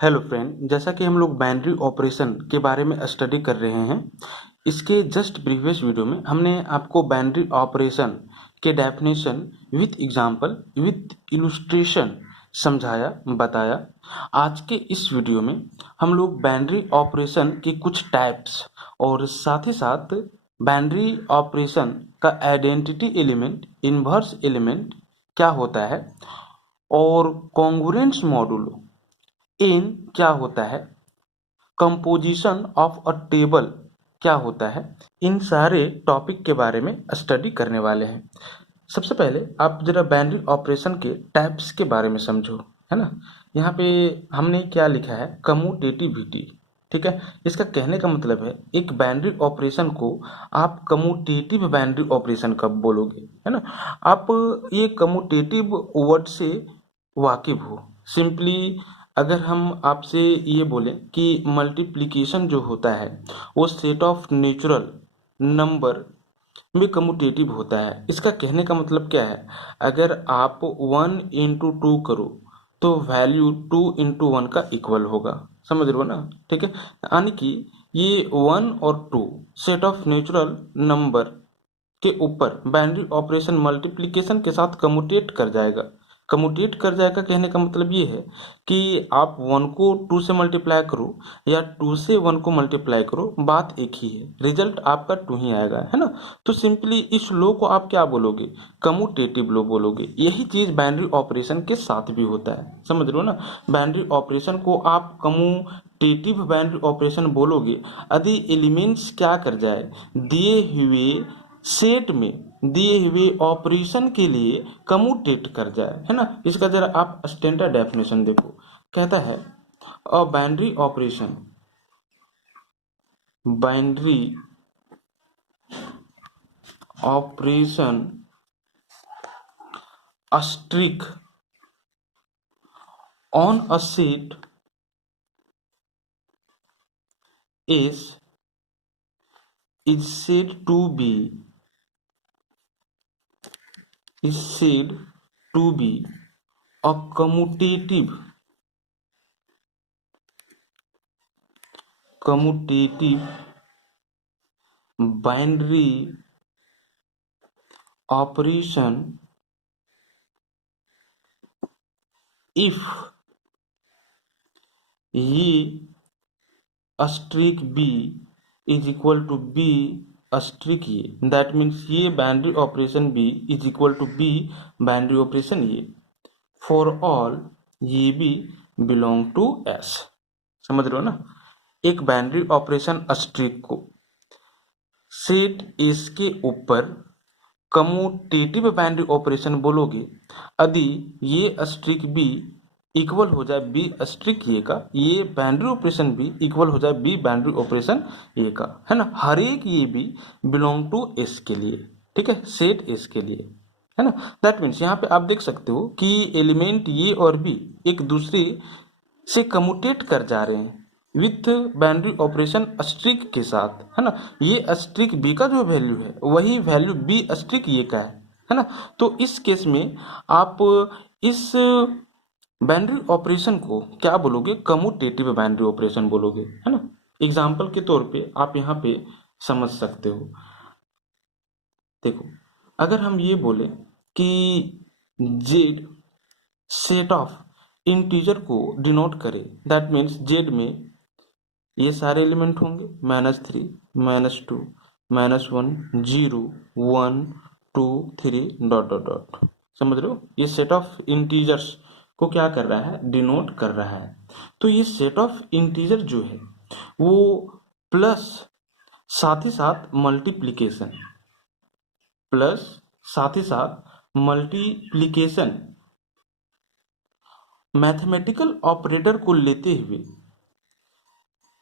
Hello friend, जैसा कि हम लोग बाइनरी ऑपरेशन के बारे में स्टडी कर रहे हैं। इसके जस्ट प्रीवियस वीडियो में हमने आपको बाइनरी ऑपरेशन के definition with example with illustration समझाया बताया। आज के इस वीडियो में हम लोग बाइनरी ऑपरेशन के कुछ टाइप्स और साथ ही साथ बाइनरी ऑपरेशन का आइडेंटिटी एलिमेंट, इन्वर्स एलिमेंट क्या होता है और कॉन्ग्रुएंस मॉड्यूलो इन क्या होता है, कंपोजिशन ऑफ अ टेबल क्या होता है, इन सारे टॉपिक के बारे में स्टडी करने वाले हैं। सबसे पहले आप जरा बाइनरी ऑपरेशन के टाइप्स के बारे में समझो, है ना। यहाँ पे हमने क्या लिखा है, कम्यूटेटिविटी। ठीक है, इसका कहने का मतलब है एक बाइनरी ऑपरेशन को आप कम्यूटेटिव बाइनरी ऑपरेशन कब बोलोगे, है ना। आप ये कम्यूटेटिव वर्ड से वाकिफ हो। सिंपली अगर हम आपसे ये बोलें कि मल्टीप्लिकेशन जो होता है वो सेट ऑफ नेचुरल नंबर में कम्यूटेटिव होता है। इसका कहने का मतलब क्या है, अगर आप 1 into 2 करो तो वैल्यू 2 into 1 का इक्वल होगा। समझ रहे हो ना। ठीक है, यानी कि ये 1 और 2 सेट ऑफ नेचुरल नंबर के ऊपर बाइनरी ऑपरेशन मल्टीप्लिकेशन के साथ कम्यूटेट कर जाएगा। कम्यूटेट कर जाएगा कहने का मतलब ये है कि आप 1 को 2 से मल्टीप्लाई करो या 2 से 1 को मल्टीप्लाई करो, बात एक ही है, रिजल्ट आपका 2 ही आएगा, है ना। तो सिंपली इस लो को आप क्या बोलोगे, कम्यूटेटिव लो बोलोगे। यही चीज बाइनरी ऑपरेशन के साथ भी होता है, समझ रहे हो ना। बाइनरी ऑपरेशन को आप कम्यूटेटिव बाइनरी ऑपरेशन बोलोगे यदि एलिमेंट्स क्या कर जाए, दिए हुए सेट में दिए हुए ऑपरेशन के लिए कम्यूटेट कर जाए, है ना। इसका जरा आप स्टैंडर्ड डेफिनेशन देखो, कहता है अ binary operation, binary operation asterisk on a set is said to be a commutative binary operation if ये asterisk b is equal to b asterisk ये, दैट मीन्स ये binary operation b is equal to b binary operation ये, for all a b belong to s। समझ रहे हो ना। एक binary operation asterisk को सेट एस के ऊपर कम्यूटेटिव बाइनरी ऑपरेशन बोलोगे यदि ये अस्ट्रिक बी इक्वल हो जाए बी अस्ट्रिक ए का, ये बाइनरी ऑपरेशन बी इक्वल हो जाए बी बाइनरी ऑपरेशन ए का, है ना। हर एक a b belong to S के लिए, ठीक है, सेट एस के लिए, है ना। दैट मीन्स यहाँ पे आप देख सकते हो कि एलिमेंट ये और बी एक दूसरे से कम्यूटेट कर जा रहे हैं विथ बाइनरी ऑपरेशन अस्ट्रिक के साथ, है ना। ये अस्ट्रिक बी का जो वैल्यू है वही वैल्यू बी अस्ट्रिक ये का है ना। तो इस केस में आप इस बाइनरी ऑपरेशन को क्या बोलोगे, कम्यूटेटिव बाइनरी ऑपरेशन बोलोगे, है ना। एग्जाम्पल के तौर पे आप यहाँ पे समझ सकते हो। देखो, अगर हम ये बोले कि जेड सेट ऑफ इंटीजर को डिनोट करे, दैट मीन्स जेड में ये सारे एलिमेंट होंगे -3 -2 -1 0 1 2 3 डॉट डॉट डॉट। समझ रहे हो, ये सेट ऑफ इंटीजर्स को क्या कर रहा है, डिनोट कर रहा है। तो ये सेट ऑफ इंटीजर जो है वो प्लस साथ ही साथ मल्टीप्लीकेशन, प्लस साथ ही साथ मल्टीप्लीकेशन मैथमेटिकल ऑपरेटर को लेते हुए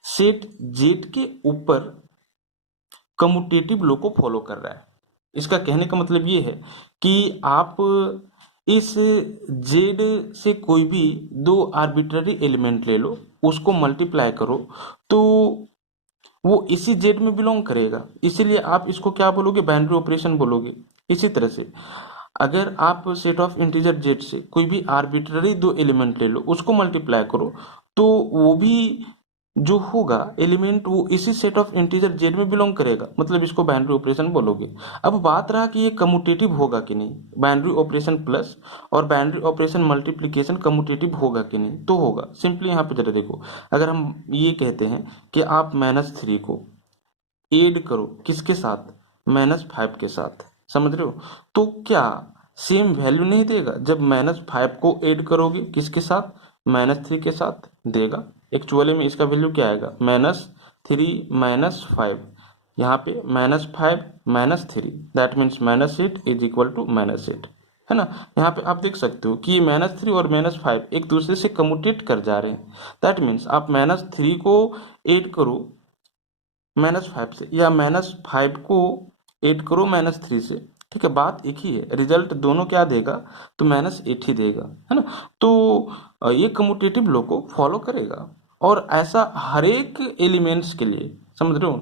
सेट जेड के ऊपर कम्यूटेटिव लॉ को फॉलो कर रहा है। इसका कहने का मतलब ये है कि आप इस जेड से कोई भी दो आर्बिट्ररी एलिमेंट ले लो, उसको मल्टीप्लाई करो तो वो इसी जेड में बिलोंग करेगा, इसीलिए आप इसको क्या बोलोगे, बाइनरी ऑपरेशन बोलोगे। इसी तरह से अगर आप सेट ऑफ इंटीजर जेड से कोई भी आर्बिट्ररी दो एलिमेंट ले लो, उसको मल्टीप्लाई करो तो वो भी जो होगा एलिमेंट वो इसी सेट ऑफ इंटीजर जेड में बिलोंग करेगा, मतलब इसको बाइनरी ऑपरेशन बोलोगे। अब बात रहा कि ये कम्यूटेटिव होगा कि नहीं, बाइनरी ऑपरेशन प्लस और बाइनरी ऑपरेशन मल्टीप्लिकेशन कम्यूटेटिव होगा कि नहीं, तो होगा। सिंपली यहाँ पे जरा देखो, अगर हम ये कहते हैं कि आप -3 को ऐड करो किसके साथ, -5 के साथ, समझ रहे हो, तो क्या सेम वैल्यू नहीं देगा जब -5 को ऐड करोगे किसके साथ, -3 के साथ देगा। एक्चुअली में इसका वैल्यू क्या आएगा, -3 -5, यहाँ पे -5 -3, that means -8 is equal to -8, है ना। यहाँ पे आप देख सकते हो कि ये -3 और -5 एक दूसरे से कम्यूटेट कर जा रहे हैं। दैट मीन्स आप -3 को ऐड करो -5 से, या -5 को ऐड करो -3 से, ठीक है, बात एक ही है, रिजल्ट दोनों क्या देगा, तो -8 ही देगा, है ना। तो ये कम्यूटेटिव लॉ को फॉलो करेगा, और ऐसा हर एक एलिमेंट्स के लिए, समझ रहे हो,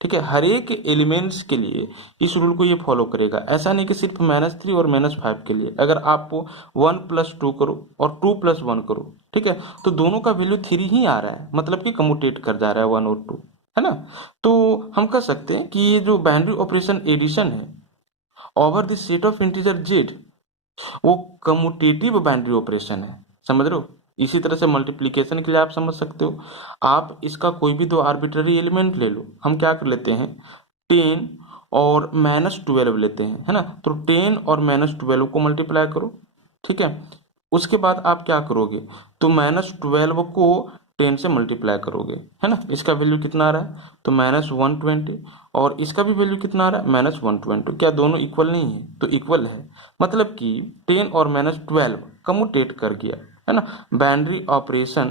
ठीक है, हर एक एलिमेंट्स के लिए इस रूल को ये फॉलो करेगा। ऐसा नहीं कि सिर्फ -3 और -5 के लिए, अगर आप 1+2 करो और 2+1 करो, ठीक है, तो दोनों का वैल्यू 3 ही आ रहा है, मतलब कि कम्यूटेट कर जा रहा है 1 और 2, है ना। तो हम कह सकते हैं कि ये जो बाइनरी ऑपरेशन एडिशन है over the set of integer Z, वो कम्यूटेटिव बाइनरी ऑपरेशन है, समझ रहे हो। इसी तरह से मल्टीप्लिकेशन के लिए आप समझ सकते हो, आप इसका कोई भी दो आर्बिट्ररी एलिमेंट ले लो, हम क्या कर लेते हैं 10 और -12 लेते हैं, है ना, तो 10 और -12 को मल्टीप्लाई करो, ठीक है, उसके बाद आप क्या करोगे, तो -12 को 10 से मल्टीप्लाई करोगे, है ना, इसका वैल्यू कितना आ रहा है, तो -120, और इसका भी वैल्यू कितना आ रहा है, -120, क्या दोनों इक्वल नहीं है, तो इक्वल है, मतलब कि 10 और -12 कम्यूटेट कर गया, है ना। बाइनरी ऑपरेशन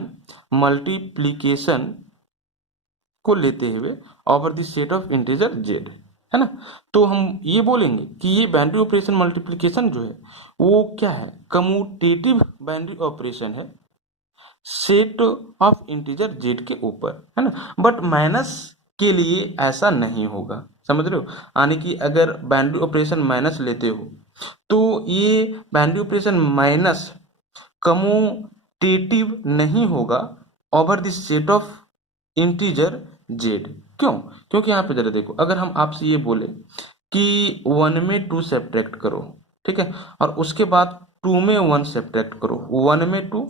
मल्टीप्लिकेशन को लेते हुए over the set of integer Z, है ना। तो हम ये बोलेंगे कि ये बाइनरी ऑपरेशन मल्टीप्लिकेशन जो है वो क्या है, कम्यूटेटिव बाइनरी ऑपरेशन है सेट ऑफ इंटीजर जेड के ऊपर, है ना। बट माइनस के लिए ऐसा नहीं होगा, समझ रहे हो, यानी कि अगर बाइनरी ऑपरेशन माइनस लेते हो तो ये बाइनरी ऑपरेशन माइनस कम्यूटेटिव नहीं होगा over the set of integer Z. क्यों, क्योंकि यहाँ पे जरा देखो, अगर हम आपसे ये बोले कि 1 में 2 सब्ट्रैक्ट करो, ठीक है, और उसके बाद 2 में 1 सब्ट्रैक्ट करो, 1 में 2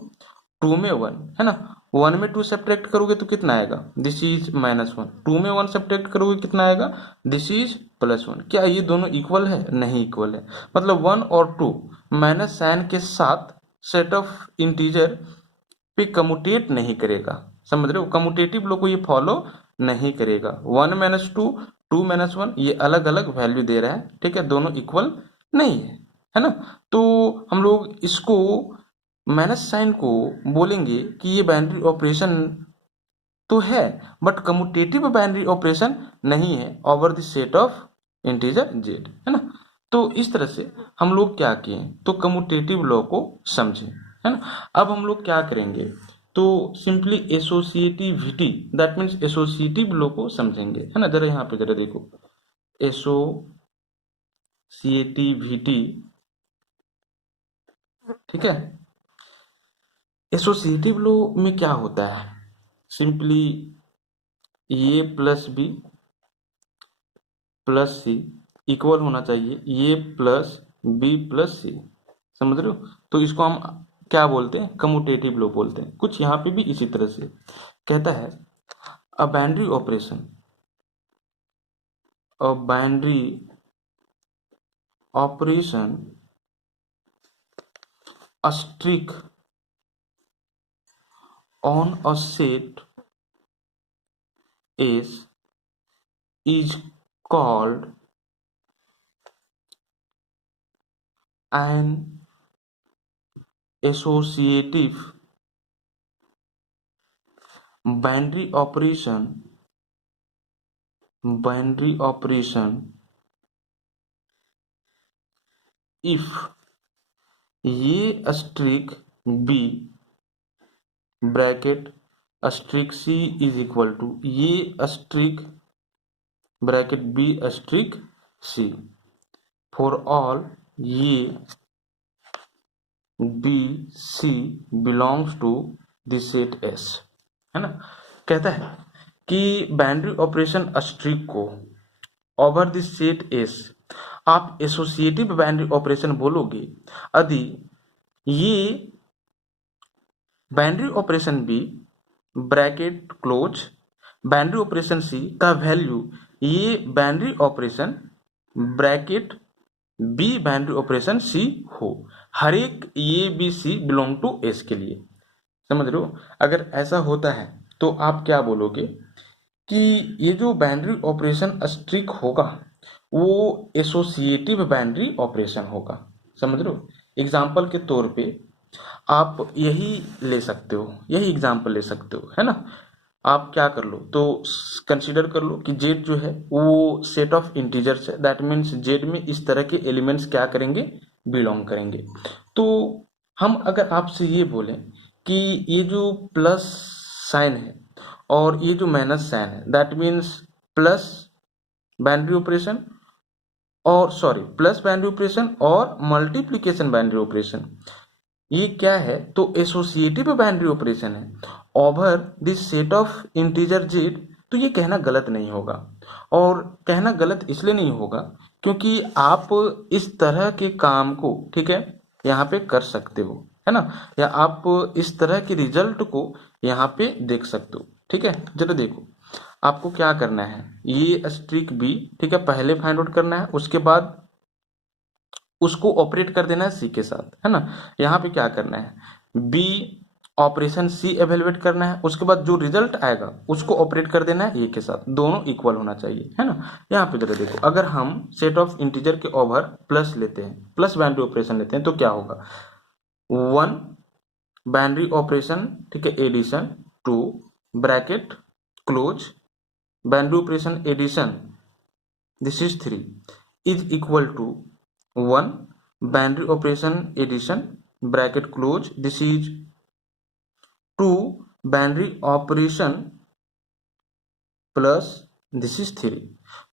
2 में 1, है ना, 1 में 2 सब्ट्रैक्ट करोगे तो कितना आएगा, दिस इज -1, 2 में 1 सब्ट्रैक्ट करोगे कितना आएगा, दिस इज +1। क्या ये दोनों इक्वल है, नहीं इक्वल है, मतलब 1 और 2 माइनस साइन के साथ सेट ऑफ इंटीजर पे कम्यूटेट नहीं करेगा, समझ रहे हो, कम्यूटेटिव लोग को ये फॉलो नहीं करेगा। 1 - 2 2 - 1 ये अलग अलग वैल्यू दे रहा है, ठीक है, दोनों इक्वल नहीं है ना। तो हम लोग इसको माइनस साइन को बोलेंगे कि ये बाइनरी ऑपरेशन तो है बट कम्यूटेटिव बाइनरी ऑपरेशन नहीं है over the set of integer Z, है ना। तो इस तरह से हम लोग क्या किए, तो कम्यूटेटिव लॉ को समझे, है ना। अब हम लोग क्या करेंगे, तो simply associativity, that means associative law को समझेंगे, है ना। जरा यहाँ पे जरा देखो, एसोसिएटिविटी, ठीक है, एसोसिएटिव लॉ में क्या होता है, सिंपली ए plus B plus c equal होना चाहिए ए प्लस बी प्लस सी, समझ रहे हो। तो इसको हम क्या बोलते हैं, कम्यूटेटिव लॉ बोलते हैं। कुछ यहाँ पे भी इसी तरह से कहता है, अ binary operation, a binary operation a streak on a set is called an associative binary operation if a asterisk b bracket asterisk c is equal to ये asterisk bracket b asterisk c for all ये B c belongs to this set S, है ना। कहता है कि binary operation string को over this set S आप associative binary operation बोलोगे यदि a binary operation b bracket close binary operation c का value a binary operation bracket b binary operation c हो, हर एक A B C belong to S के लिए। समझ रहे हो? अगर ऐसा होता है तो आप क्या बोलोगे कि ये जो बाइनरी ऑपरेशन स्ट्रिंग होगा वो एसोसिएटिव बाइनरी ऑपरेशन होगा। समझ रहे हो? एग्जाम्पल के तौर पे आप यही ले सकते हो, यही एग्जाम्पल ले सकते हो, है ना। आप क्या कर लो तो कंसीडर कर लो कि जेड जो है वो सेट ऑफ इंटीजर्स है, दैट मीन्स जेड में इस तरह के एलिमेंट्स क्या करेंगे, बिलोंग करेंगे। तो हम अगर आपसे ये बोलें कि ये जो प्लस साइन है और ये जो माइनस साइन है, that means plus binary operation और सॉरी प्लस बाइनरी ऑपरेशन और मल्टीप्लिकेशन बाइनरी ऑपरेशन, ये क्या है तो एसोसिएटिव बाइनरी ऑपरेशन है over this set of integer Z. तो ये कहना गलत नहीं होगा, और कहना गलत इसलिए नहीं होगा क्योंकि आप इस तरह के काम को, ठीक है, यहाँ पे कर सकते हो, है ना, या आप इस तरह के रिजल्ट को यहाँ पे देख सकते हो। ठीक है, चलो देखो आपको क्या करना है, ये स्ट्रिक बी, ठीक है, पहले फाइंड आउट करना है, उसके बाद उसको ऑपरेट कर देना है सी के साथ, है ना। यहाँ पे क्या करना है, बी ऑपरेशन सी एवेलुएट करना है, उसके बाद जो रिजल्ट आएगा उसको ऑपरेट कर देना है ए के साथ, दोनों इक्वल होना चाहिए, है ना। यहाँ पे जरा देखो, अगर हम सेट ऑफ इंटीजर के ओवर प्लस लेते हैं, प्लस बाइनरी ऑपरेशन लेते हैं, तो क्या होगा, वन बाइनरी ऑपरेशन, ठीक है, addition, two bracket close binary operation addition, this is three, is equal to one binary operation addition bracket close, this is two binary operation plus this is three.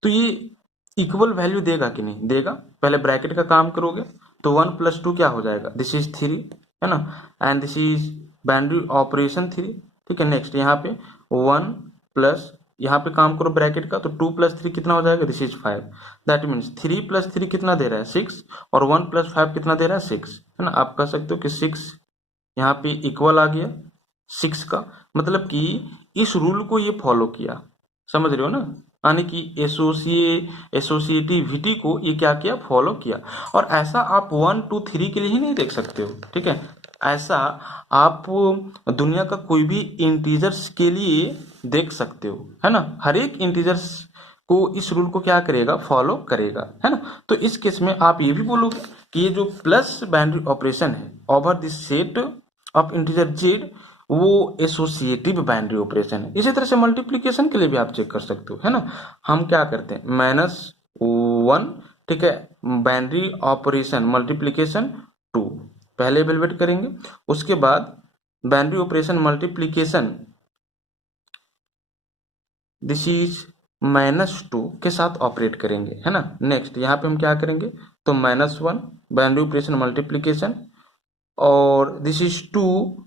तो ये equal value देगा कि नहीं देगा, पहले bracket का काम करोगे तो वन प्लस टू क्या हो जाएगा, दिस इज थ्री, है ना, and this is binary operation three. ठीक है, नेक्स्ट यहाँ पे वन प्लस, यहाँ पे काम करो ब्रैकेट का, तो टू प्लस थ्री कितना हो जाएगा, this is five, that means three plus three कितना दे रहा है, सिक्स, और वन प्लस फाइव कितना दे रहा है, सिक्स, है ना। आप कह सकते हो कि सिक्स यहाँ पे इक्वल आ गया सिक्स का, मतलब कि इस रूल को ये फॉलो किया। समझ रहे हो ना, यानी कि एसोसिएटिविटी को ये क्या किया, फॉलो किया। और ऐसा आप वन टू थ्री के लिए ही नहीं देख सकते हो, ठीक है, ऐसा आप दुनिया का कोई भी इंटीजर्स के लिए देख सकते हो, है ना। हर एक इंटीजर्स को इस रूल को क्या करेगा, फॉलो करेगा, है ना। तो इस केस में आप ये भी बोलोगे कि ये जो प्लस बाइनरी ऑपरेशन है over this set of integer Z वो एसोसिएटिव बाइनरी ऑपरेशन है। इसी तरह से मल्टीप्लिकेशन के लिए भी आप चेक कर सकते हो, है ना। हम क्या करते हैं, माइनस वन, ठीक है, बाइनरी ऑपरेशन मल्टीप्लिकेशन टू पहले एवेलुएट करेंगे, उसके बाद binary operation multiplication this is minus to के साथ ऑपरेट करेंगे, है ना। नेक्स्ट यहाँ पे हम क्या करेंगे, तो minus one binary operation multiplication और this is two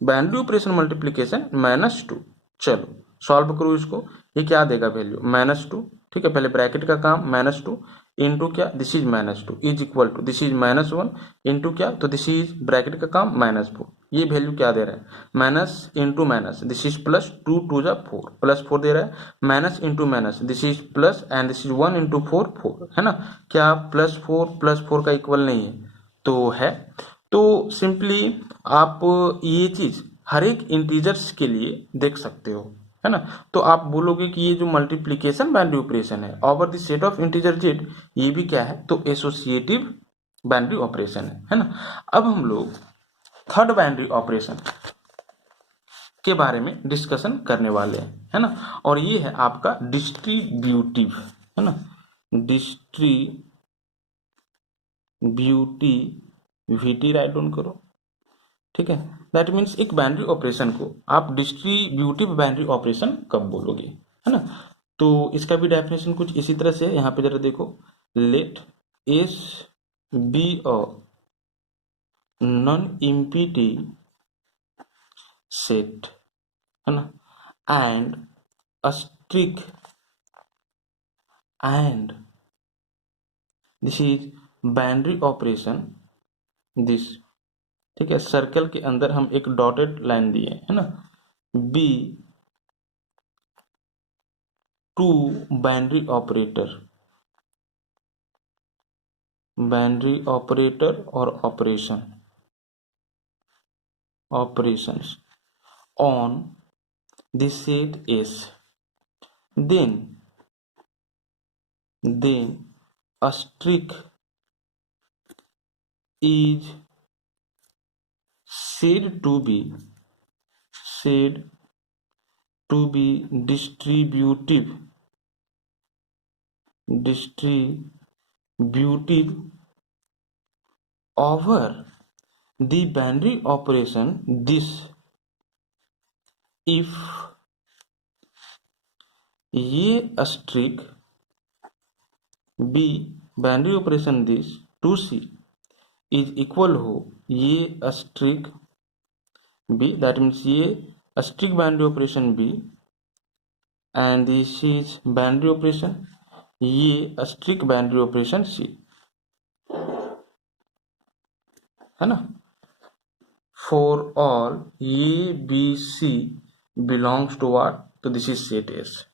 binary operation multiplication minus two. चलो सॉल्व करो इसको, ये क्या देगा वैल्यू, माइनस टू, ठीक है, पहले ब्रैकेट का काम, माइनस टू इंटू क्या, this is minus two is equal to this is minus one into क्या, तो दिस इज ब्रैकेट का काम माइनस फोर। ये वैल्यू क्या दे रहा है, minus into minus, this is plus, two two जा फोर, प्लस फोर दे रहा है, minus into minus, this is plus and this is one into four, four, है ना। क्या प्लस फोर का इक्वल नहीं है, तो है। तो सिंपली आप ये चीज हर एक इंटीजर्स के लिए देख सकते हो, है ना। तो आप बोलोगे कि ये जो मल्टीप्लिकेशन बाइनरी ऑपरेशन है over the set of integer Z, ये भी क्या है, तो एसोसिएटिव बाइनरी ऑपरेशन है ना। अब हम लोग थर्ड बाइनरी ऑपरेशन के बारे में डिस्कशन करने वाले हैं, है ना। और ये है आपका डिस्ट्रीब्यूटिव, है ना, डिस्ट्रीब्यूटिविटी राइट डाउन करो, ठीक है। दैट मीन्स एक बाइनरी ऑपरेशन को आप डिस्ट्रीब्यूटिव बाइनरी ऑपरेशन कब बोलोगे, है ना। तो इसका भी डेफिनेशन कुछ इसी तरह से है, यहाँ पे जरा देखो, let S be a non empty set, है ना, and asterisk and this is binary operation this, ठीक है। सर्कल के अंदर हम एक डॉटेड लाइन दिए है ना, B to binary operator, binary operator और operations on the set S, then a streak is said to be distributive over the boundary operation this if a asterisk b binary operation this to c is equal हो ये asterisk B, that means a asterisk binary operation b and this is binary operation, a asterisk binary operation c, है ना। For all a B c belongs to what, तो this is set S.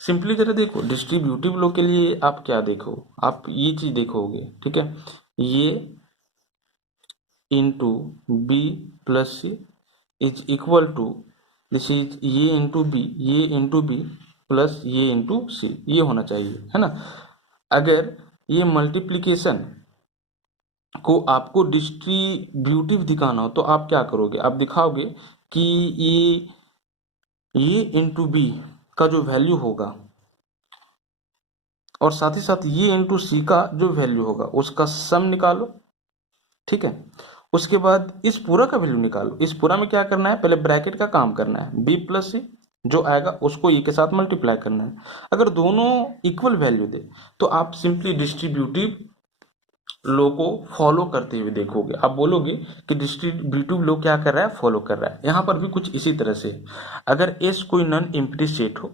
Simply जरा देखो distributive लो के लिए आप क्या देखो, आप ये चीज देखोगे, ठीक है, ये into B plus C is equal to this is ये इंटू बी प्लस ये इंटू सी, ये होना चाहिए, है ना। अगर ये मल्टीप्लीकेशन को आपको डिस्ट्रीब्यूटिव दिखाना हो तो आप क्या करोगे, आप दिखाओगे कि ये इंटू बी का जो वैल्यू होगा और साथ ही साथ ये इंटू सी का जो वैल्यू होगा उसका सम निकालो, ठीक है। उसके बाद इस पूरा का वैल्यू निकालो, इस पूरा में क्या करना है, पहले ब्रैकेट का काम करना है, बी प्लस सी जो आएगा उसको ए के साथ मल्टीप्लाई करना है। अगर दोनों इक्वल वैल्यू दे तो आप सिंपली डिस्ट्रीब्यूटिव लो को फॉलो करते हुए देखोगे, आप बोलोगे कि डिस्ट्रीब्यूटिव लो क्या कर रहा है, फॉलो कर रहा है। यहां पर भी कुछ इसी तरह से, अगर एस कोई नॉन एम्प्टी सेट हो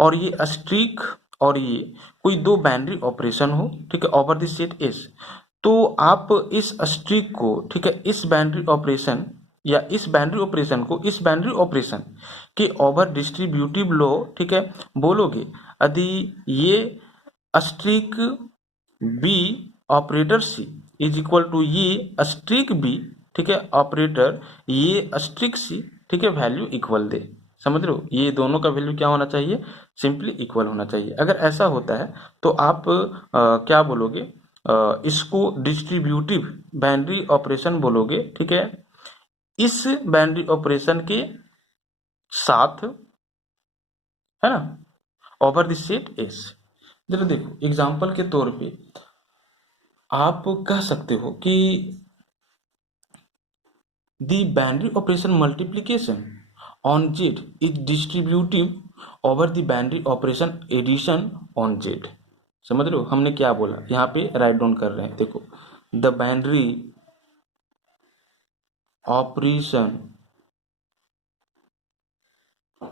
और ये स्ट्रिक और ये कोई दो बाइनरी ऑपरेशन हो, ठीक है, ओवर द सेट एस, तो आप इस स्ट्रिक को, ठीक है, इस बाइनरी ऑपरेशन या इस बाइनरी ऑपरेशन को इस बाइनरी ऑपरेशन के ओवर डिस्ट्रीब्यूटिव लो, ठीक है, बोलोगे यदि ये asterisk B operator C is equal to ये स्ट्रिक बी, ठीक है, ऑपरेटर ये स्ट्रिक सी, ठीक है, वैल्यू इक्वल दे। समझ रहे हो, ये दोनों का वैल्यू क्या होना चाहिए, सिंपली इक्वल होना चाहिए। अगर ऐसा होता है तो आप क्या बोलोगे, इसको डिस्ट्रीब्यूटिव बाइनरी ऑपरेशन बोलोगे, ठीक है, इस बाइनरी ऑपरेशन के साथ, है ना, ओवर द सेट एस। जरा देखो एग्जांपल के तौर पे आप कह सकते हो कि the binary operation multiplication on Z is distributive over the binary operation addition on Z. समझ रहे हो हमने क्या बोला, यहाँ पे राइट डाउन कर रहे हैं, देखो द बाइनरी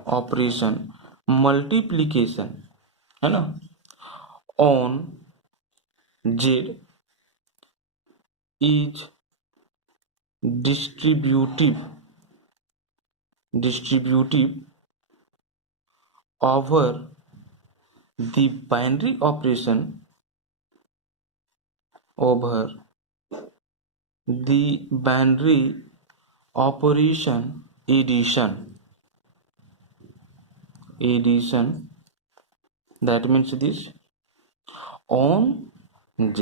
ऑपरेशन मल्टीप्लिकेशन, है ना, on Z is distributive over the binary operation addition, that means this on z,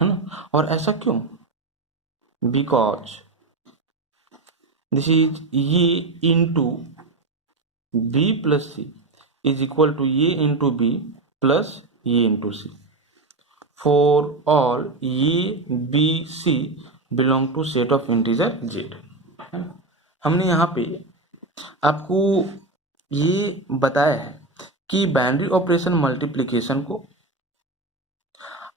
है ना। और ऐसा क्यों, बिकॉज दिस इज ये into B plus C is equal to ये इंटू बी प्लस ये इंटू सी। फॉर ऑल ये B C belong to set of integer Z. हमने यहाँ पे आपको ये बताया है कि बाइनरी ऑपरेशन मल्टीप्लिकेशन को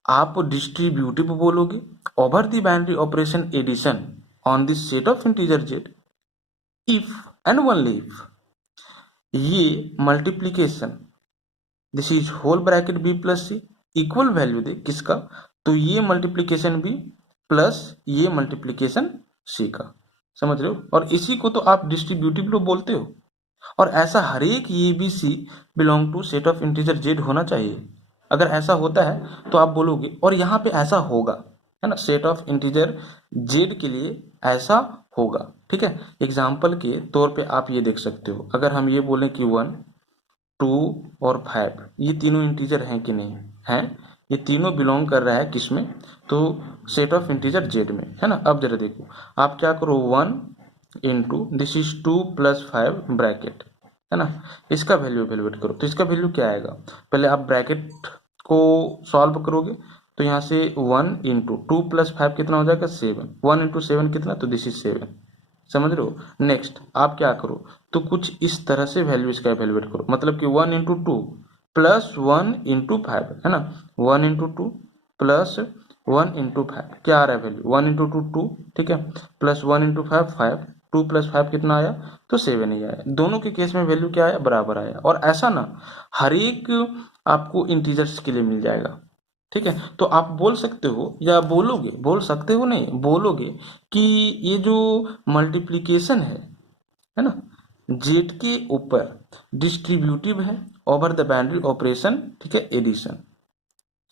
आप डिस्ट्रीब्यूटिव बोलोगे over the binary operation addition on the set of integer Z if and only if a multiplication, this is whole bracket b plus c, equal value दे किसका, तो a multiplication b plus a multiplication c का, समझ रहे हो। और इसी को तो आप डिस्ट्रीब्यूटिव लो बोलते हो। और ऐसा हर एक A B C belong to set of integer Z होना चाहिए। अगर ऐसा होता है तो आप बोलोगे, और यहाँ पे ऐसा होगा, है ना, सेट ऑफ इंटीजर जेड के लिए ऐसा होगा। ठीक है, एग्जाम्पल के तौर पे आप ये देख सकते हो, अगर हम ये बोलें कि 1, 2 और 5 ये तीनों इंटीजर हैं कि नहीं हैं, ये तीनों बिलोंग कर रहा है किसमें, तो सेट ऑफ इंटीजर जेड में, है ना। अब जरा देखो, आप क्या करो, 1 into this is 2 plus 5 bracket, है ना, इसका वैल्यू एवेलुएट करो, तो इसका वैल्यू क्या आएगा, पहले आप ब्रैकेट को सॉल्व करोगे, तो यहाँ से 1 इंटू 2 प्लस 5 कितना हो जाएगा, 7, 1 इंटू 7 कितना, तो दिस इज 7, समझ रहे हो। नेक्स्ट आप क्या करो, तो कुछ इस तरह से वैल्यू इसका एवेलुएट करो, मतलब कि 1 इंटू 2 प्लस 1 इंटू 5, है ना, 1 इंटू 2 प्लस 1 इंटू 5 क्या आ रहा है वैल्यू, 1 इंटू 2 2, ठीक है, प्लस 1 इंटू 5 5, 2 प्लस 5 कितना आया, तो 7 ही आया। दोनों के केस में वैल्यू क्या आया, बराबर आया। और ऐसा ना हर एक आपको इंटीजर्स के लिए मिल जाएगा। ठीक है, तो आप बोल सकते हो या बोलोगे, बोल सकते हो नहीं बोलोगे कि ये जो मल्टीप्लीकेशन है ना, जेड के ऊपर डिस्ट्रीब्यूटिव है ओवर द बाउंड्री ऑपरेशन, ठीक है, एडिशन,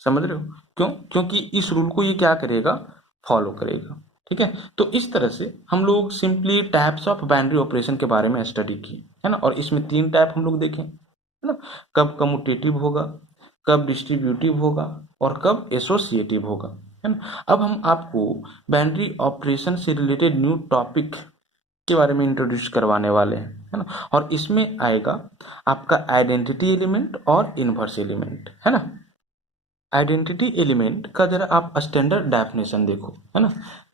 समझ रहे हो। क्यों, क्योंकि इस रूल को ये क्या करेगा, फॉलो करेगा। ठीक है, तो इस तरह से हम लोग simply types of boundary operation के बारे में स्टडी की, है ना। और इसमें 3 टाइप हम लोग देखें, है ना, कब कम्यूटेटिव होगा, कब डिस्ट्रीब्यूटिव होगा, और कब एसोसिएटिव होगा, है ना। अब हम आपको बाउंड्री ऑपरेशन से रिलेटेड न्यू टॉपिक के बारे में इंट्रोड्यूस करवाने वाले हैं, है ना। और इसमें आएगा आपका आइडेंटिटी एलिमेंट और इनवर्स एलिमेंट, है ना। आइडेंटिटी एलिमेंट का जरा आप स्टैंडर्ड डेफिनेशन देखो, है ना,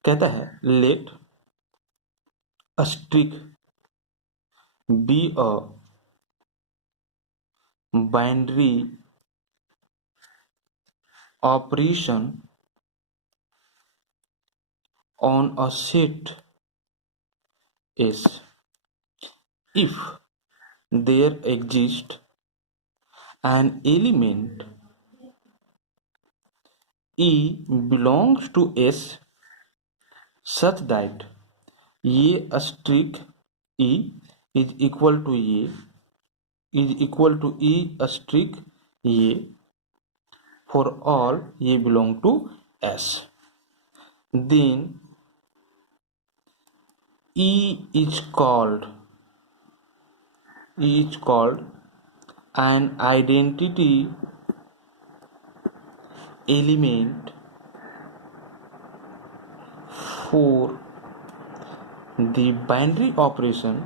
कहता है let a asterisk be a binary operation on a set S if there exists an element E belongs to S such that ये string E is equal to ये is equal to E string ये for all ये belong to S, then E is called an identity element for the binary operation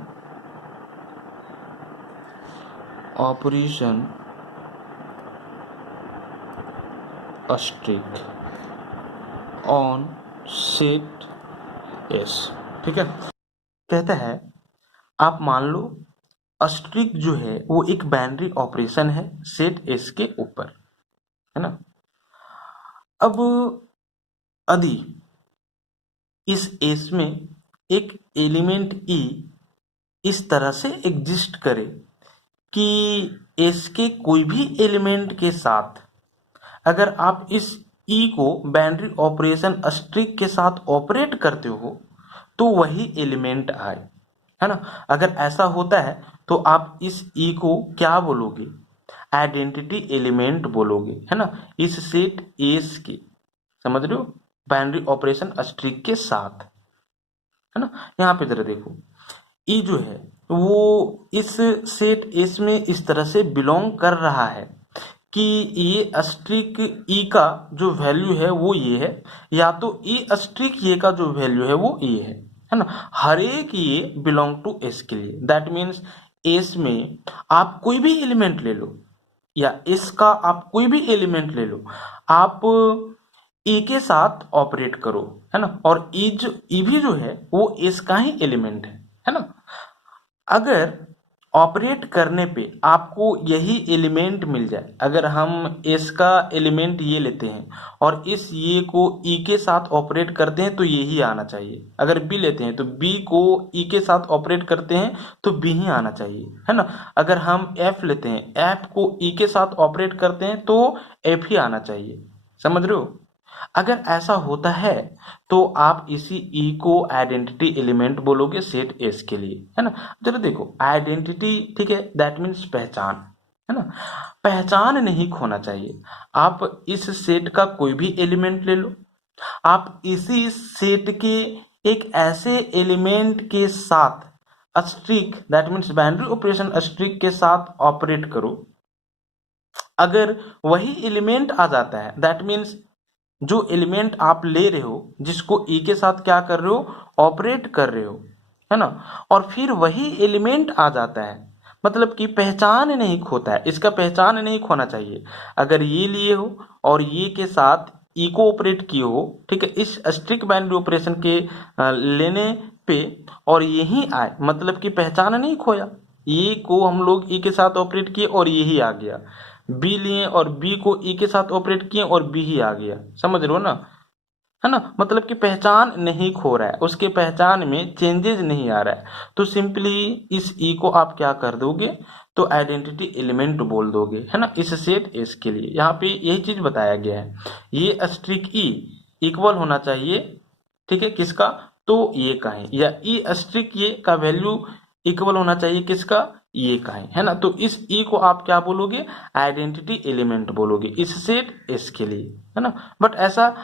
string on set S. ठीक है, कहता है आप मान लो स्ट्रिंग जो है वो एक बाइनरी ऑपरेशन है सेट एस के ऊपर, है ना। अब यदि इस एस में एक एलिमेंट ई इस तरह से एग्जिस्ट करे कि एस के कोई भी एलिमेंट के साथ अगर आप इस ई को बाइनरी ऑपरेशन स्ट्रिंग के साथ ऑपरेट करते हो तो वही एलिमेंट आए, है ना। अगर ऐसा होता है तो आप इस ई को क्या बोलोगे, आइडेंटिटी एलिमेंट बोलोगे, है ना, इस सेट एस के, समझ रहे हो, बाइनरी ऑपरेशन स्ट्रिंग के साथ, है ना। यहाँ पे जरा देखो, ई जो है वो इस सेट एस में इस तरह से बिलोंग कर रहा है कि ये स्ट्रिंग ई का जो वैल्यू है वो ये है, या तो ई स्ट्रिंग ये का जो वैल्यू है वो ये है ना। हर एक ये बिलोंग टू एस के लिए, दैट मीन्स एस में आप कोई भी एलिमेंट ले लो या एस का आप कोई भी एलिमेंट ले लो, आप ई के साथ ऑपरेट करो, है ना। और ई भी जो है वो एस का ही एलिमेंट है ना। अगर ऑपरेट करने पे आपको यही एलिमेंट मिल जाए, अगर हम एस का एलिमेंट ये लेते हैं और इस ये को ई के साथ ऑपरेट करते हैं तो यही आना चाहिए। अगर बी लेते हैं तो बी को ई के साथ ऑपरेट करते हैं तो बी ही आना चाहिए, है ना। अगर हम एफ लेते हैं, एफ को ई के साथ ऑपरेट करते हैं तो एफ ही आना चाहिए। समझ रहे हो। अगर ऐसा होता है तो आप इसी ई को आइडेंटिटी एलिमेंट बोलोगे सेट एस के लिए, है ना। चलो देखो आइडेंटिटी, ठीक है, दैट मीन्स पहचान, है ना। पहचान नहीं खोना चाहिए। आप इस सेट का कोई भी एलिमेंट ले लो, आप इसी सेट के एक ऐसे एलिमेंट के साथ Austric, that means binary operation Austric के साथ ऑपरेट करो। अगर वही एलिमेंट आ जाता है, दैट मीन्स जो एलिमेंट आप ले रहे हो जिसको ई के साथ क्या कर रहे हो, ऑपरेट कर रहे हो, है ना, और फिर वही एलिमेंट आ जाता है, मतलब कि पहचान नहीं खोता है, इसका पहचान नहीं खोना चाहिए। अगर ये लिए हो और ये के साथ ई को ऑपरेट किए हो, ठीक है, इस स्ट्रिक्ट बाइनरी ऑपरेशन के लेने पे और यही आए, मतलब कि पहचान नहीं खोया। ये को हम लोग ई के साथ ऑपरेट किए और यही आ गया, बी लिए और बी को ई के साथ ऑपरेट किए और बी ही आ गया। समझ रहे हो ना, है ना, मतलब कि पहचान नहीं खो रहा है, उसके पहचान में चेंजेस नहीं आ रहा है। तो सिंपली इस ई को आप क्या कर दोगे, तो आइडेंटिटी एलिमेंट बोल दोगे, है ना, इस सेट एस के लिए। यहाँ पे यही चीज बताया गया है, ये अस्ट्रिक ई इक्वल होना चाहिए, ठीक है, किसका, तो ये का है, या ई अस्ट्रिक ये का वैल्यू इक्वल होना चाहिए किसका, ये का है ना। तो इस ई को आप क्या बोलोगे, आइडेंटिटी एलिमेंट बोलोगे इस सेट एस के लिए, है ना। बट ऐसा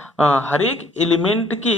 हर एक एलिमेंट के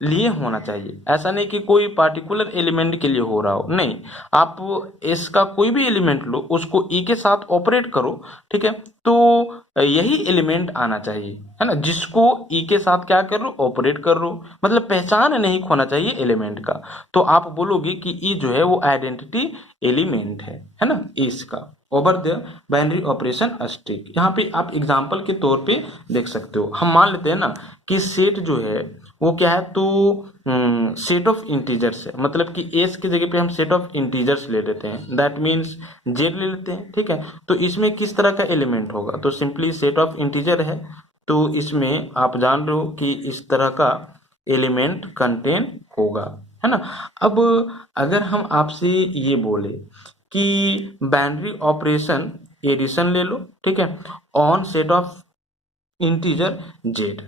लिए होना चाहिए, ऐसा नहीं कि कोई पार्टिकुलर एलिमेंट के लिए हो रहा हो, नहीं। आप एस का कोई भी एलिमेंट लो, उसको ई के साथ ऑपरेट करो, ठीक है, तो यही एलिमेंट आना चाहिए, है ना, जिसको ई के साथ क्या कर रहे हो, ऑपरेट कर रहे हो, मतलब पहचान नहीं खोना चाहिए एलिमेंट का। तो आप बोलोगे कि ई जो है वो आइडेंटिटी एलिमेंट है ना, इसका over the binary operation asterisk. यहाँ पे आप एग्जांपल के तौर पे देख सकते हो। हम मान लेते हैं ना कि सेट जो है वो क्या है, तो सेट ऑफ इंटीजर्स है, मतलब कि एस की जगह पे हम सेट ऑफ इंटीजर्स ले लेते हैं, दैट मीन्स जेड ले लेते हैं, ठीक है। तो इसमें किस तरह का एलिमेंट होगा, तो सिंपली सेट ऑफ इंटीजर है, तो इसमें आप जान रहे हो कि इस तरह का एलिमेंट कंटेन होगा, है ना। अब अगर हम आपसे ये बोले कि बाइनरी ऑपरेशन एडिशन ले लो, ठीक है, on set of integer Z,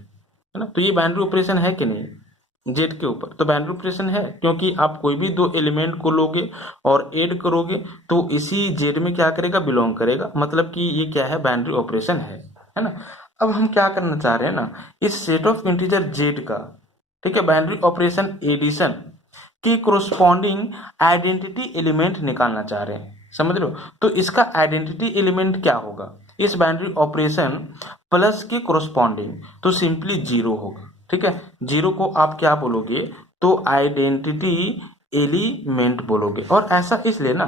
है ना, तो ये बाइनरी ऑपरेशन है कि नहीं जेड के ऊपर, तो बाइनरी ऑपरेशन है, क्योंकि आप कोई भी दो एलिमेंट को लोगे और ऐड करोगे तो इसी जेड में क्या करेगा, बिलोंग करेगा, मतलब कि ये क्या है, बाइनरी ऑपरेशन है ना। अब हम क्या करना चाह रहे हैं ना, इस सेट ऑफ इंटीजर जेड का, ठीक है, बाइनरी ऑपरेशन एडिशन की कोरोस्पॉन्डिंग आइडेंटिटी एलिमेंट निकालना चाह रहे हैं, समझ रहे हो। तो इसका आइडेंटिटी एलिमेंट क्या होगा, इस बाइनरी ऑपरेशन प्लस के कोरोस्पॉन्डिंग, तो सिंपली जीरो होगा, ठीक है। जीरो को आप क्या बोलोगे, तो आइडेंटिटी एलिमेंट बोलोगे। और ऐसा इसलिए ना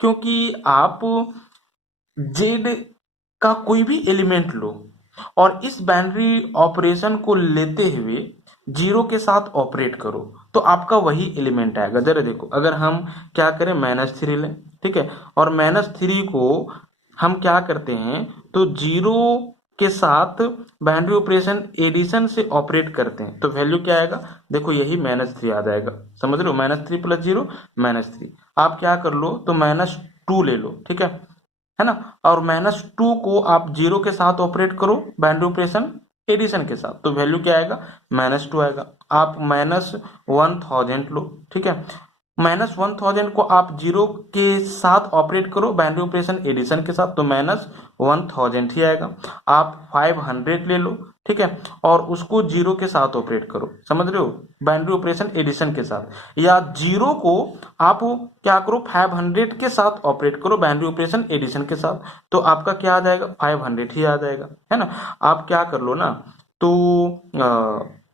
क्योंकि आप जेड का कोई भी एलिमेंट लो और इस बाइनरी ऑपरेशन को लेते हुए जीरो के साथ ऑपरेट करो तो आपका वही एलिमेंट आएगा। जरा देखो, अगर हम क्या करें, -3 लें, ठीक है, और -3 को हम क्या करते हैं, तो जीरो के साथ बाइनरी ऑपरेशन एडिशन से ऑपरेट करते हैं, तो वैल्यू क्या आएगा, देखो यही -3 आ जाएगा। समझ लो, -3 + 0 -3। आप क्या कर लो, तो -2 ले लो, ठीक है ना, और -2 को आप जीरो के साथ ऑपरेट करो बाइनरी ऑपरेशन एडिशन के साथ, तो वैल्यू क्या आएगा, -2 आएगा। आप -1000 लो, ठीक है, -1000 को आप जीरो के साथ ऑपरेट करो बाइनरी ऑपरेशन एडिशन के साथ, तो -1000 ही आएगा। आप 500 ले लो, ठीक है, और उसको जीरो के साथ ऑपरेट करो, समझ रहे हो, बाइनरी ऑपरेशन एडिशन के साथ, या जीरो को आप क्या करो, 500 के साथ ऑपरेट करो बाइनरी ऑपरेशन एडिशन के साथ, तो आपका क्या आ जाएगा, 500 ही आ जाएगा, है ना। आप क्या कर लो ना, तो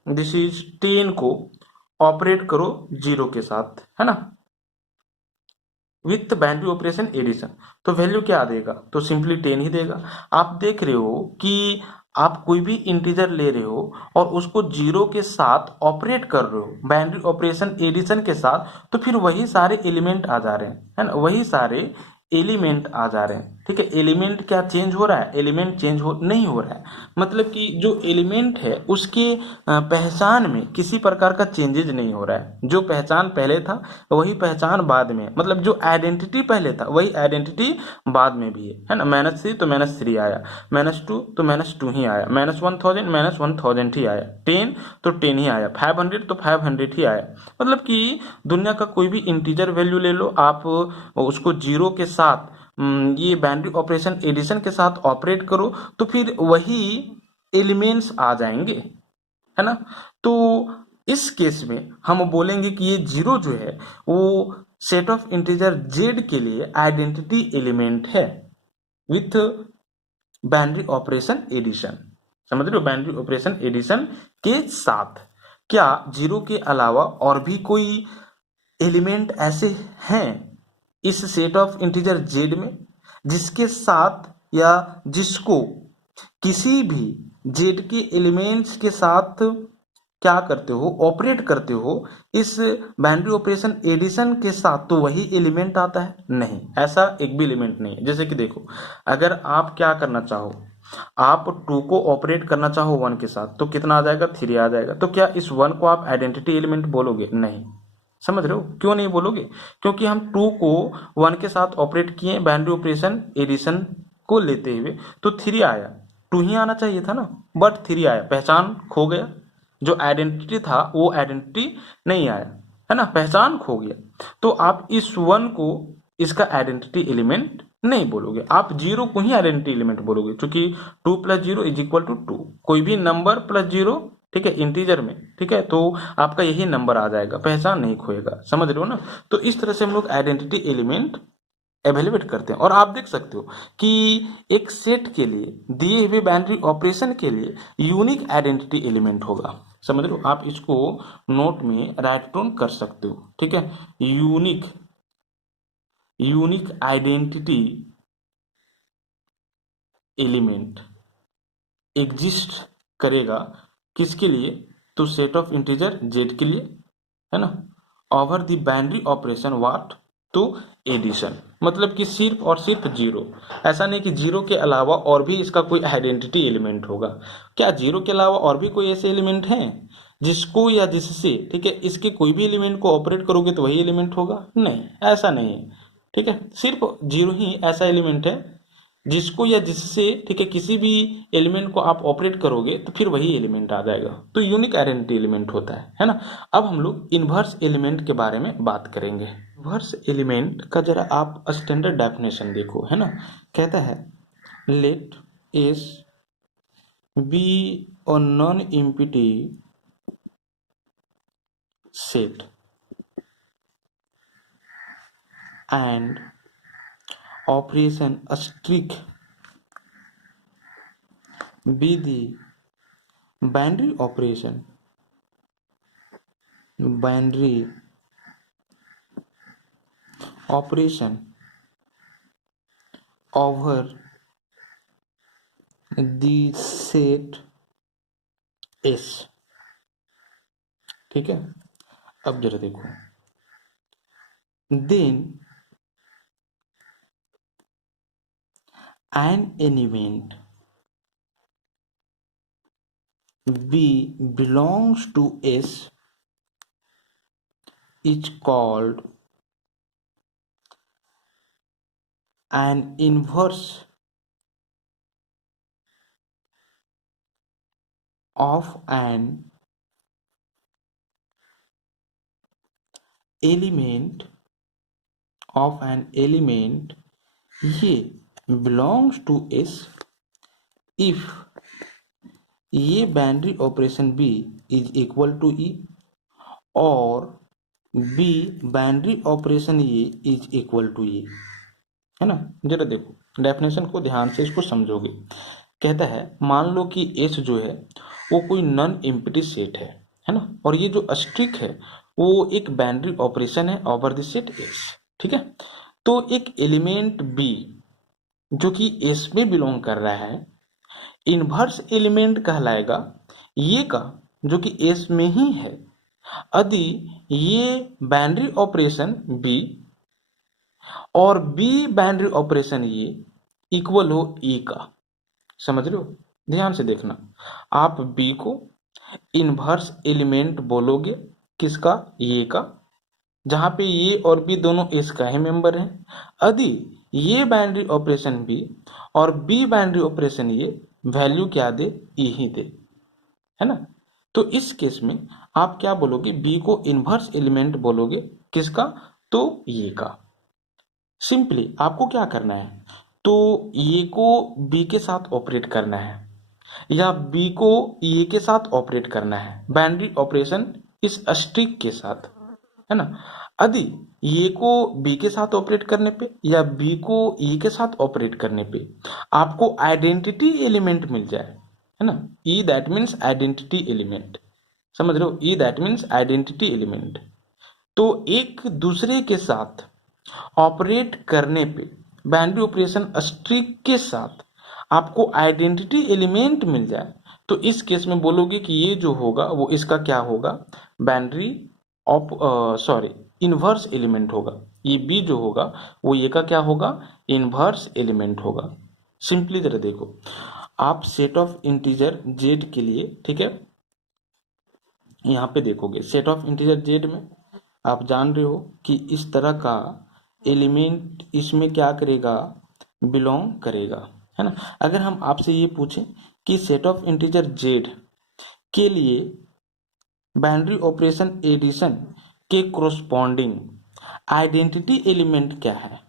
दिस इज 10 को ऑपरेट करो जीरो के साथ, है ना, विथ बाइनरी ऑपरेशन एडिशन, तो वैल्यू क्या देगा, तो सिंपली 10 ही देगा। आप देख रहे हो कि आप कोई भी इंटीजर ले रहे हो और उसको जीरो के साथ ऑपरेट कर रहे हो बाइनरी ऑपरेशन एडिशन के साथ, तो फिर वही सारे एलिमेंट आ जा रहे हैं, है ना, वही सारे एलिमेंट आ जा रहे हैं। ठीक है, एलिमेंट क्या चेंज हो रहा है? एलिमेंट चेंज हो नहीं हो रहा है। मतलब कि जो एलिमेंट है उसके पहचान में किसी प्रकार का चेंजेज नहीं हो रहा है। जो पहचान पहले था वही पहचान बाद में, मतलब जो आइडेंटिटी पहले था वही आइडेंटिटी बाद में भी है ना। -3 तो -3 आया, -2 तो -2 ही आया, -1000 -1000 ही आया, 10 तो 10 ही आया, 500 तो 500 ही आया। मतलब कि दुनिया का कोई भी इंटीजर वैल्यू ले लो, आप उसको जीरो के साथ ये बाइनरी ऑपरेशन एडिशन के साथ ऑपरेट करो तो फिर वही एलिमेंट्स आ जाएंगे, है ना। तो इस केस में हम बोलेंगे कि ये जीरो जो है वो सेट ऑफ इंटीजर जेड के लिए आइडेंटिटी एलिमेंट है विथ बाइनरी ऑपरेशन एडिशन। समझ रहे हो, बाइनरी ऑपरेशन एडिशन के साथ। क्या जीरो के अलावा और भी कोई एलिमेंट ऐसे हैं इस सेट ऑफ इंटीजर जेड में जिसके साथ या जिसको किसी भी जेड के एलिमेंट्स के साथ क्या करते हो, ऑपरेट करते हो इस बाइनरी ऑपरेशन एडिशन के साथ, तो वही एलिमेंट आता है? नहीं, ऐसा एक भी एलिमेंट नहीं है। जैसे कि देखो, अगर आप क्या करना चाहो, आप 2 को ऑपरेट करना चाहो 1 के साथ, तो कितना आ जाएगा? 3 आ जाएगा। तो क्या इस 1 को आप आइडेंटिटी एलिमेंट बोलोगे? नहीं। समझ रहे हो क्यों नहीं बोलोगे? क्योंकि हम 2 को 1 के साथ ऑपरेट किए बाइनरी ऑपरेशन एडिशन को लेते हुए, तो 3 आया। 2 ही आना चाहिए था ना, बट 3 आया, पहचान खो गया। जो आइडेंटिटी था वो आइडेंटिटी नहीं आया, है ना, पहचान खो गया। तो आप इस 1 को इसका आइडेंटिटी एलिमेंट नहीं बोलोगे, आप 0 को ही आइडेंटिटी एलिमेंट बोलोगे, क्योंकि 2 + 0 = 2। कोई भी नंबर प्लस 0, ठीक है, इंटीजर में, ठीक है, तो आपका यही नंबर आ जाएगा, पहचान नहीं खोएगा। समझ रहे हो ना। तो इस तरह से हम लोग आइडेंटिटी एलिमेंट एवेल्युएट करते हैं। और आप देख सकते हो कि एक सेट के लिए दिए हुए बाइनरी ऑपरेशन के लिए यूनिक आइडेंटिटी एलिमेंट होगा। समझ रहे हो, आप इसको नोट में राइट डाउन कर सकते हो। ठीक है, यूनिक आइडेंटिटी एलिमेंट एग्जिस्ट करेगा किसके लिए? तो सेट ऑफ इंटीजर जेड के लिए, है ना, over the binary operation what? तो एडिशन। मतलब कि सिर्फ और सिर्फ जीरो, ऐसा नहीं कि जीरो के अलावा और भी इसका कोई आइडेंटिटी एलिमेंट होगा। क्या जीरो के अलावा और भी कोई ऐसे एलिमेंट हैं जिसको या जिससे, ठीक है, इसके कोई भी एलिमेंट को ऑपरेट करोगे तो वही एलिमेंट होगा? नहीं, ऐसा नहीं है। ठीक है, सिर्फ जीरो ही ऐसा एलिमेंट है जिसको या जिससे, ठीक है, किसी भी एलिमेंट को आप ऑपरेट करोगे तो फिर वही एलिमेंट आ जाएगा। तो यूनिक आइडेंटिटी एलिमेंट होता है ना। अब हम लोग इनवर्स एलिमेंट के बारे में बात करेंगे। इनवर्स एलिमेंट का जरा आप स्टैंडर्ड डेफिनेशन देखो, है ना। कहता है let S be a non empty set and operation strict be the binary operation over the set S। ठीक है, अब जरा देखो, then an element B belongs to S is called an inverse of an element ये belongs to S if ये binary operation B is equal to E और B binary operation E is equal to E, है ना। जरा देखो definition को ध्यान से इसको समझोगे। कहता है मान लो कि S जो है वो कोई नॉन एम्प्टी सेट है ना, और ये जो स्ट्रिक है वो एक बाइनरी ऑपरेशन है ओवर द सेट S। ठीक है, तो एक एलिमेंट B जो कि S में बिलोंग कर रहा है, इन्वर्स एलिमेंट कहलाएगा ये का जो कि एस में ही है यदि ये बाइनरी ऑपरेशन बी और बी बाइनरी ऑपरेशन ये इक्वल हो ए का। समझ रहे हो? ध्यान से देखना, आप बी को इन्वर्स एलिमेंट बोलोगे किसका? ये का, जहां पे ये और बी दोनों एस का ही मेंबर है। यदि ये बाइनरी ऑपरेशन बी और बी बाइनरी ऑपरेशन ये वैल्यू क्या दे? ए ही दे, है ना? तो इस केस में आप क्या बोलोगे? बी को इन्वर्स एलिमेंट बोलोगे किसका? तो ये का। सिंपली आपको क्या करना है? तो ये को बी के साथ ऑपरेट करना है या बी को ए के साथ ऑपरेट करना है, बाइनरी ऑपरेशन इस स्ट्रिंग के साथ, है ना? यदि ए को बी के साथ ऑपरेट करने पे या बी को ए के साथ ऑपरेट करने पे आपको आइडेंटिटी एलिमेंट मिल जाए, है ना? ई दैट मीन्स आइडेंटिटी एलिमेंट। समझ रहे हो? ई दैट मीन्स आइडेंटिटी एलिमेंट। तो एक दूसरे के साथ ऑपरेट करने पे बाइनरी ऑपरेशन स्ट्रिंग के साथ आपको आइडेंटिटी एलिमेंट मिल जाए तो इस केस में बोलोगे कि ये जो होगा वो इसका क्या होगा? Binary op sorry inverse element होगा। ये बी जो होगा वो ये का क्या होगा? इन्वर्स एलिमेंट होगा। सिंपली जरा देखो, आप सेट ऑफ इंटीजर जेड के लिए, ठीक है, यहाँ पे देखोगे सेट ऑफ इंटीजर जेड में आप जान रहे हो कि इस तरह का एलिमेंट इसमें क्या करेगा? बिलोंग करेगा, है ना? अगर हम आपसे ये पूछें कि सेट ऑफ इंटीजर जेड के लिए बाइनरी ऑपरेशन एडिशन के कोरस्पॉन्डिंग आइडेंटिटी एलिमेंट क्या है?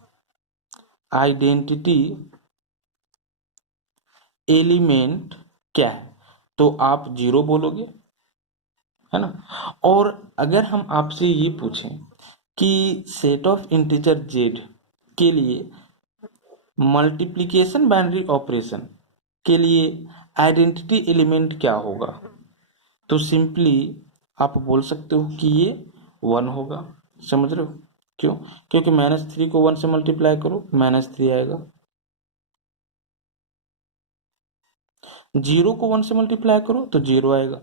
आइडेंटिटी एलिमेंट क्या है? तो आप जीरो बोलोगे, है ना? और अगर हम आपसे ये पूछें कि सेट ऑफ इंटीजर जेड के लिए मल्टीप्लिकेशन बाइनरी ऑपरेशन के लिए आइडेंटिटी एलिमेंट क्या होगा? तो सिंपली आप बोल सकते हो कि ये 1 होगा। समझ रहे हो? क्यों? क्योंकि -3 को 1 से मल्टीप्लाई करो -3 आएगा, 0 को 1 से मल्टीप्लाई करो तो 0 आएगा,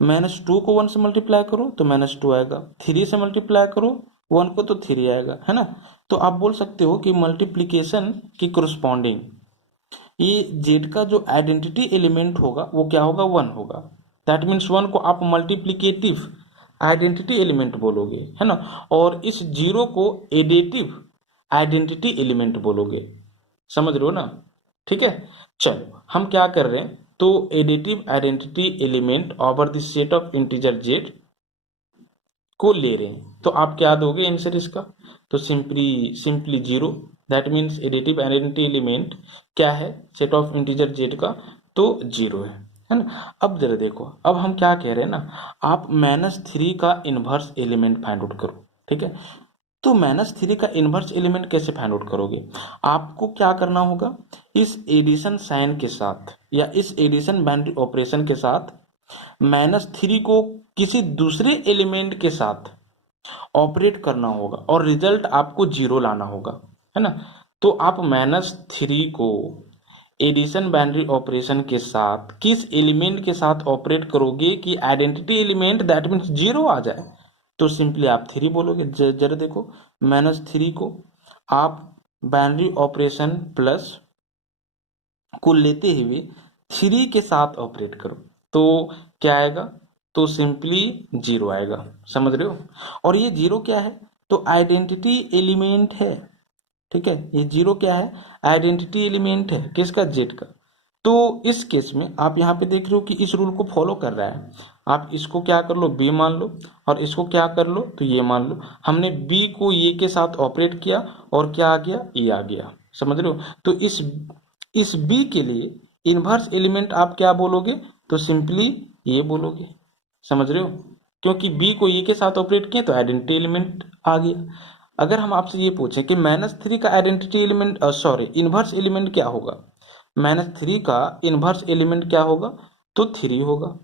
-2 को 1 से मल्टीप्लाई करो तो -2 आएगा, 3 से मल्टीप्लाई करो 1 को तो 3 आएगा, है ना? तो आप बोल सकते हो कि मल्टीप्लिकेशन की कोरस्पॉन्डिंग ये जेड का जो आइडेंटिटी एलिमेंट होगा वो क्या होगा? 1 होगा। दैट मीन्स 1 को आप मल्टीप्लिकेटिव आइडेंटिटी एलिमेंट बोलोगे, है ना? और इस 0 को एडिटिव आइडेंटिटी एलिमेंट बोलोगे। समझ रहे हो ना? ठीक है, चलो हम क्या कर रहे हैं? तो additive identity element over the set of integer Z को ले रहे हैं तो आप क्या दोगे आंसर इसका? तो simply 0। That means additive identity element क्या है सेट ऑफ इंटीजर जेड का? तो 0 है ना? अब जरा देखो, अब हम क्या कह रहे हैं ना, आप -3 का इनवर्स एलिमेंट फाइंड आउट करो, ठीक है? तो -3 का इनवर्स एलिमेंट कैसे फाइंड आउट करोगे? आपको क्या करना होगा? इस एडिशन साइन के साथ या इस एडिशन बाइनरी ऑपरेशन के साथ -3 को किसी दूसरे एलिमेंट के साथ ऑपरेट करना होगा और रिजल्ट आपको 0 लाना होगा, है ना? तो आप -3 को एडिशन बाइनरी ऑपरेशन के साथ किस एलिमेंट के साथ ऑपरेट करोगे कि आइडेंटिटी एलिमेंट दैट मीन्स 0 आ जाए? तो सिंपली आप 3 बोलोगे। जरा देखो, -3 को आप बाइनरी ऑपरेशन प्लस को लेते हुए 3 के साथ ऑपरेट करो तो क्या आएगा? तो सिंपली 0 आएगा। समझ रहे हो? और ये 0 क्या है? तो आइडेंटिटी एलिमेंट है, ठीक है? ये 0 क्या है? आइडेंटिटी एलिमेंट है किसका? जेड का। तो इस केस में आप यहाँ पे देख रहे हो कि इस रूल को फॉलो कर रहा है। आप इसको क्या कर लो? बी मान लो, और इसको क्या कर लो? तो ये मान लो। हमने बी को ये के साथ ऑपरेट किया और क्या आ गया? ये आ गया। समझ रहे हो? तो इस बी के लिए इन्वर्स एलिमेंट आप क्या बोलोगे? तो सिंपली ये बोलोगे। समझ रहे हो? क्योंकि बी को ये के साथ ऑपरेट किया तो आइडेंटिटी एलिमेंट आ गया। अगर हम आपसे ये पूछें कि -3 का identity element sorry inverse element क्या होगा? -3 का इन्वर्स एलिमेंट क्या होगा? तो 3 होगा।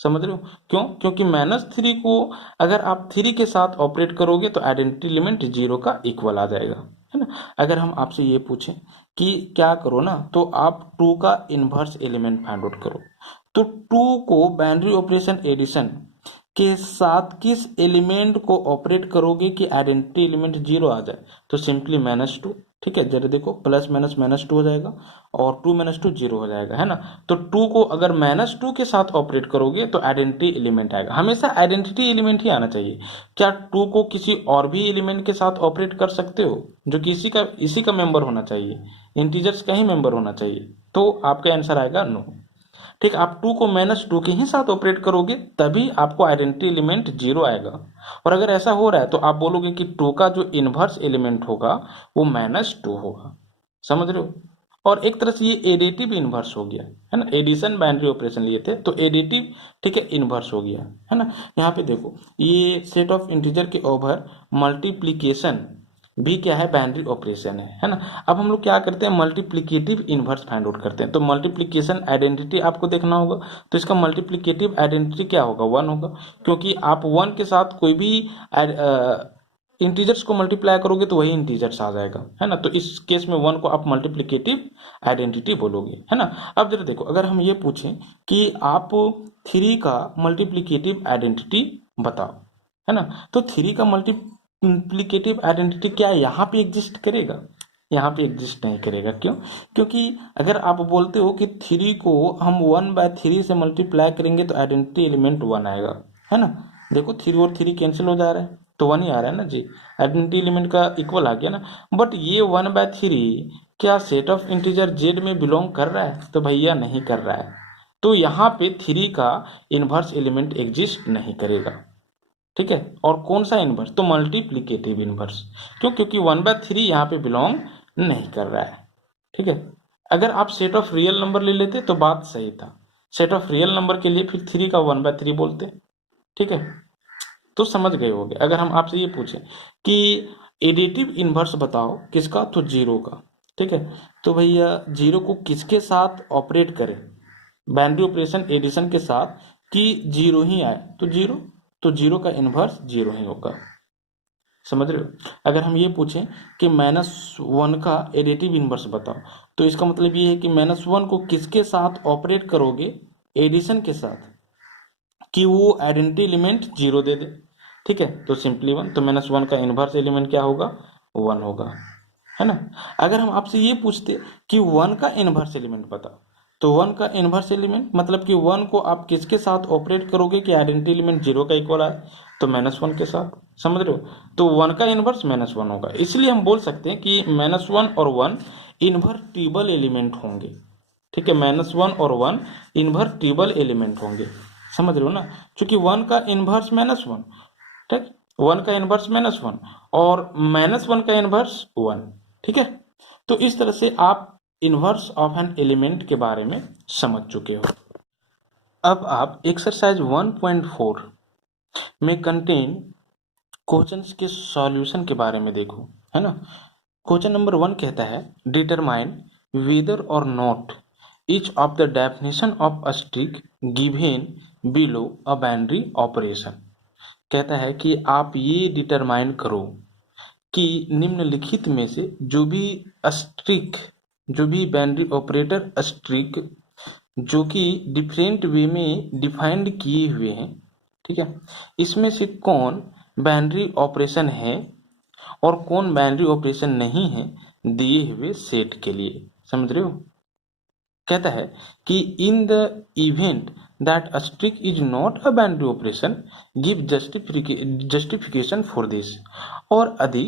समझ रहे हो? क्यों? क्योंकि -3 को अगर आप 3 के साथ ऑपरेट करोगे तो आइडेंटिटी एलिमेंट 0 का इक्वल आ जाएगा। है ना। अगर हम आपसे ये पूछें कि क्या करो ना, तो आप 2 का इनवर्स एलिमेंट फाइंड आउट करो, तो 2 को बाइनरी ऑपरेशन एडिशन के साथ किस एलिमेंट को ऑपरेट करोगे कि आइडेंटिटी एलिमेंट 0 आ जाए, तो सिंपली -2। ठीक है, जरा देखो, प्लस माइनस -2 हो जाएगा और 2 - 2 0 हो जाएगा, है ना। तो 2 को अगर -2 के साथ ऑपरेट करोगे तो आइडेंटिटी एलिमेंट आएगा। हमेशा आइडेंटिटी एलिमेंट ही आना चाहिए। क्या 2 को किसी और भी एलिमेंट के साथ ऑपरेट कर सकते हो जो कि इसी का मेंबर होना चाहिए, इंटीजर्स का ही मेंबर होना चाहिए, तो आपका आंसर आएगा नो। ठीक, आप 2 को -2 के ही साथ ऑपरेट करोगे तभी आपको आइडेंटिटी एलिमेंट 0 आएगा। और अगर ऐसा हो रहा है तो आप बोलोगे कि 2 का जो इनवर्स एलिमेंट होगा वो -2 होगा। समझ रहे हो। और एक तरह से ये एडिटिव इनवर्स हो गया, है ना। एडिशन बाइनरी ऑपरेशन लिए थे तो एडिटिव, ठीक है, इनवर्स हो गया, है ना। यहाँ पे देखो, ये सेट ऑफ इंटीजर के ओवर मल्टीप्लीकेशन भी क्या है, बाइनरी ऑपरेशन है ना। अब हम लोग क्या करते हैं, मल्टीप्लिकेटिव इनवर्स फाइंड आउट करते हैं। तो मल्टीप्लिकेशन आइडेंटिटी आपको देखना होगा, तो इसका मल्टीप्लिकेटिव आइडेंटिटी क्या होगा, 1 होगा, क्योंकि आप 1 के साथ कोई भी इंटीजर्स को मल्टीप्लाई करोगे तो वही इंटीजर्स आ जाएगा, है ना। तो इस केस में 1 को आप मल्टीप्लिकेटिव आइडेंटिटी बोलोगे, है ना। अब जरा देखो, अगर हम ये पूछें कि आप 3 का मल्टीप्लिकेटिव आइडेंटिटी बताओ, है ना, तो 3 का मल्टीप्लिकेटिव आइडेंटिटी क्या यहाँ पे एग्जिस्ट करेगा, यहाँ पे एग्जिस्ट नहीं करेगा। क्यों? क्योंकि अगर आप बोलते हो कि 3 को हम 1/3 से मल्टीप्लाई करेंगे तो आइडेंटिटी एलिमेंट 1 आएगा, है ना। देखो 3 और 3 कैंसिल हो जा रहा है तो 1 ही आ रहा है ना जी, आइडेंटिटी एलिमेंट का इक्वल आ गया ना। बट ये 1/3 क्या सेट ऑफ इंटीजर जेड में बिलोंग कर रहा है, तो भैया नहीं कर रहा है। तो यहाँ पे 3 का इनवर्स एलिमेंट एग्जिस्ट नहीं करेगा। ठीक है, और कौन सा इनवर्स, तो मल्टीप्लिकेटिव इनवर्स। क्यों? क्योंकि 1/3 यहाँ पे बिलोंग नहीं कर रहा है। ठीक है, अगर आप सेट ऑफ रियल नंबर ले लेते तो बात सही था, सेट ऑफ रियल नंबर के लिए फिर 3 का 1/3 बोलते। ठीक है, तो समझ गए होगे। अगर हम आपसे ये पूछें कि एडिटिव इनवर्स बताओ किसका, तो 0 का। ठीक है, तो भैया 0 को किसके साथ ऑपरेट करें, बाइनरी ऑपरेशन एडिशन के साथ, कि 0 ही आए, तो 0, तो 0 का इनवर्स 0 ही होगा। समझ रहे हो। अगर हम ये पूछें कि -1 का एडिटिव इनवर्स बताओ, तो इसका मतलब ये है कि -1 को किसके साथ ऑपरेट करोगे, एडिशन के साथ, कि वो आइडेंटिटी एलिमेंट 0 दे दे। ठीक है, तो सिंपली 1, तो -1 का इनवर्स एलिमेंट क्या होगा, 1 होगा, है ना। अगर हम आपसे ये पूछते कि 1 का इनवर्स एलिमेंट बताओ, तो 1 का इनवर्स एलिमेंट मतलब कि 1 को आप किसके साथ ऑपरेट करोगे कि आइडेंटिटी एलिमेंट 0 का इक्वल आए, तो -1 के साथ। समझ रहे हो, तो 1 का इनवर्स -1 होगा। इसलिए हम बोल सकते हैं कि -1 और 1 इन्वर्टिबल एलिमेंट होंगे। ठीक है, -1 और 1 इन्वर्टिबल एलिमेंट होंगे। समझ रहे हो ना, क्योंकि 1 का इनवर्स -1, ठीक, 1 का इनवर्स -1 और -1 का इनवर्स 1। ठीक है, तो इस तरह से आप इनवर्स ऑफ एन एलिमेंट के बारे में समझ चुके हो। अब आप एक्सरसाइज 1.4 में कंटेन क्वेश्चंस के सॉल्यूशन के बारे में देखो, है ना। क्वेश्चन नंबर 1 कहता है, डिटरमाइन वेदर और not each of the definition of a streak given below a binary operation. कहता है कि आप ये डिटरमाइन करो कि निम्नलिखित में से जो भी स्ट्रिक, जो भी बाइनरी ऑपरेटर स्ट्रिक जो कि डिफरेंट वे में डिफाइंड किए हुए हैं, ठीक है, इसमें से कौन बाइनरी ऑपरेशन है और कौन बाइनरी ऑपरेशन नहीं है दिए हुए सेट के लिए। समझ रहे हो। कहता है कि in the event that a streak is not a binary operation give justification for this। और यदि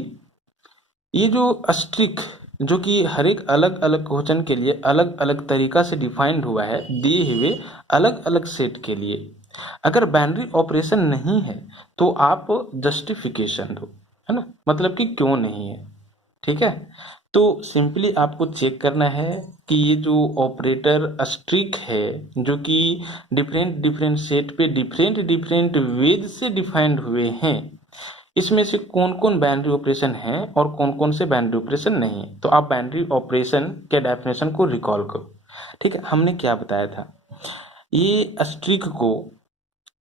ये जो स्ट्रिक जो कि हर एक अलग अलग क्वेश्चन के लिए अलग अलग तरीका से डिफाइंड हुआ है दिए हुए अलग अलग सेट के लिए, अगर बाइनरी ऑपरेशन नहीं है तो आप जस्टिफिकेशन दो, है ना, मतलब कि क्यों नहीं है। ठीक है, तो सिंपली आपको चेक करना है कि ये जो ऑपरेटर स्ट्रिक है जो कि डिफरेंट डिफरेंट सेट पे डिफरेंट डिफरेंट वेज से डिफाइंड हुए हैं, इसमें से कौन कौन बाइनरी ऑपरेशन है और कौन कौन से बाइनरी ऑपरेशन नहीं है। तो आप बाइनरी ऑपरेशन के डेफिनेशन को रिकॉल करो। ठीक है, हमने क्या बताया था, ये स्ट्रिक को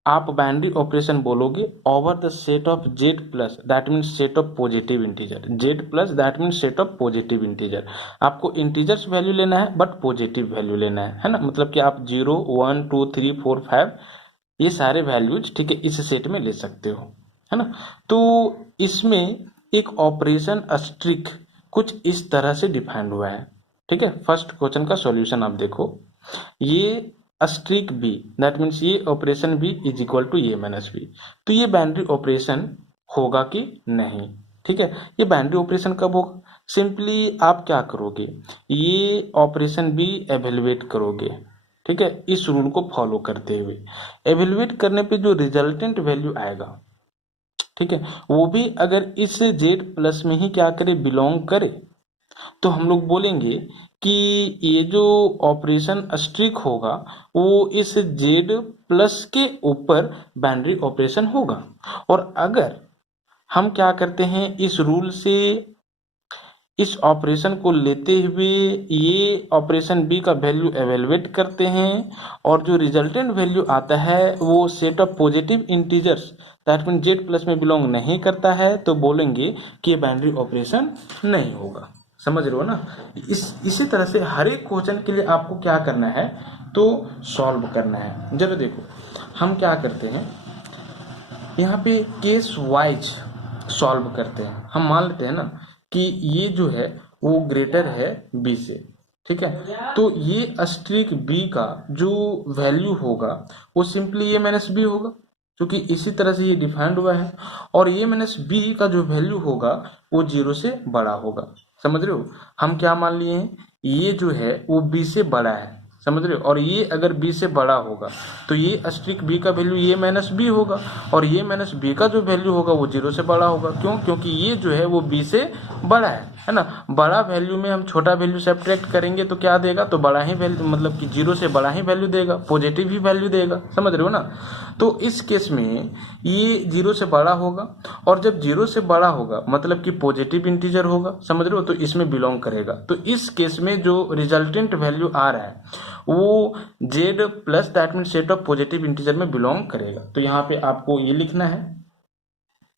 आप बाइनरी ऑपरेशन बोलोगे over the set of Z plus, that means set of positive integer, Z plus that means set of positive integer. आपको इंटीजर्स वैल्यू लेना है बट पॉजिटिव वैल्यू लेना है ना, मतलब कि आप 0 1 2 3 4 5 ये सारे वैल्यूज ठीक है इस सेट में ले सकते हो, है ना। तो इसमें एक ऑपरेशन स्ट्रिक कुछ इस तरह से डिफाइंड हुआ है, ठीक है। फर्स्ट क्वेश्चन का सॉल्यूशन आप देखो, ये स्ट्रिक बी दैट मीन्स ये operation B is equal to A minus B, तो ये बाइनरी ऑपरेशन होगा कि नहीं, ठीक है। ये बाइनरी ऑपरेशन कब होगा, सिंपली आप क्या करोगे, ये ऑपरेशन बी एवेलुएट करोगे, ठीक है, इस रूल को फॉलो करते हुए। एवेलुएट करने पे जो रिजल्टेंट वैल्यू आएगा, ठीक है, वो भी अगर इस जेड प्लस में ही क्या करे, बिलोंग करे, तो हम लोग बोलेंगे कि ये जो ऑपरेशन स्ट्रिक होगा वो इस जेड प्लस के ऊपर बाइनरी ऑपरेशन होगा। और अगर हम क्या करते हैं, इस रूल से इस ऑपरेशन को लेते हुए ये ऑपरेशन बी का वैल्यू एवेलुएट करते हैं और जो रिजल्टेंट वैल्यू आता है वो set of positive integers that mean Z plus में बिलोंग नहीं करता है, तो बोलेंगे कि ये बाइनरी ऑपरेशन नहीं होगा। समझ रहे हो ना। इसी तरह से हर एक क्वेश्चन के लिए आपको क्या करना है, तो सॉल्व करना है। जरा देखो हम क्या करते हैं, यहाँ पे केस वाइज सॉल्व करते हैं। हम मान लेते हैं ना कि ये जो है वो ग्रेटर है बी से, ठीक है, तो ये स्ट्रिक बी का जो वैल्यू होगा वो सिंपली ये माइनस बी होगा, क्योंकि इसी तरह से ये डिफाइंड हुआ है। और ये माइनस बी का जो वैल्यू होगा वो 0 से बड़ा होगा। समझ रहे हो, हम क्या मान लिए हैं, ये जो है वो बी से बड़ा है, समझ रहे हो, और ये अगर बी से बड़ा होगा तो ये स्ट्रिक बी का वैल्यू ये माइनस बी होगा, और ये माइनस बी का जो वैल्यू होगा वो 0 से बड़ा होगा। क्यों, क्योंकि ये जो है वो बी से बड़ा है ना। बड़ा वैल्यू में हम छोटा वैल्यू सब्ट्रैक्ट करेंगे तो क्या देगा, तो बड़ा ही वैल्यू, मतलब कि 0 से बड़ा ही वैल्यू देगा, पॉजिटिव ही वैल्यू देगा। समझ रहे हो ना। तो इस केस में ये 0 से बड़ा होगा, और जब 0 से बड़ा होगा मतलब कि पॉजिटिव इंटीजर होगा, समझ रहे हो, तो इसमें बिलोंग करेगा। तो इस केस में जो रिजल्टेंट वैल्यू आ रहा है वो Z plus that mean set of positive integer में बिलोंग करेगा। तो यहाँ पे आपको ये लिखना है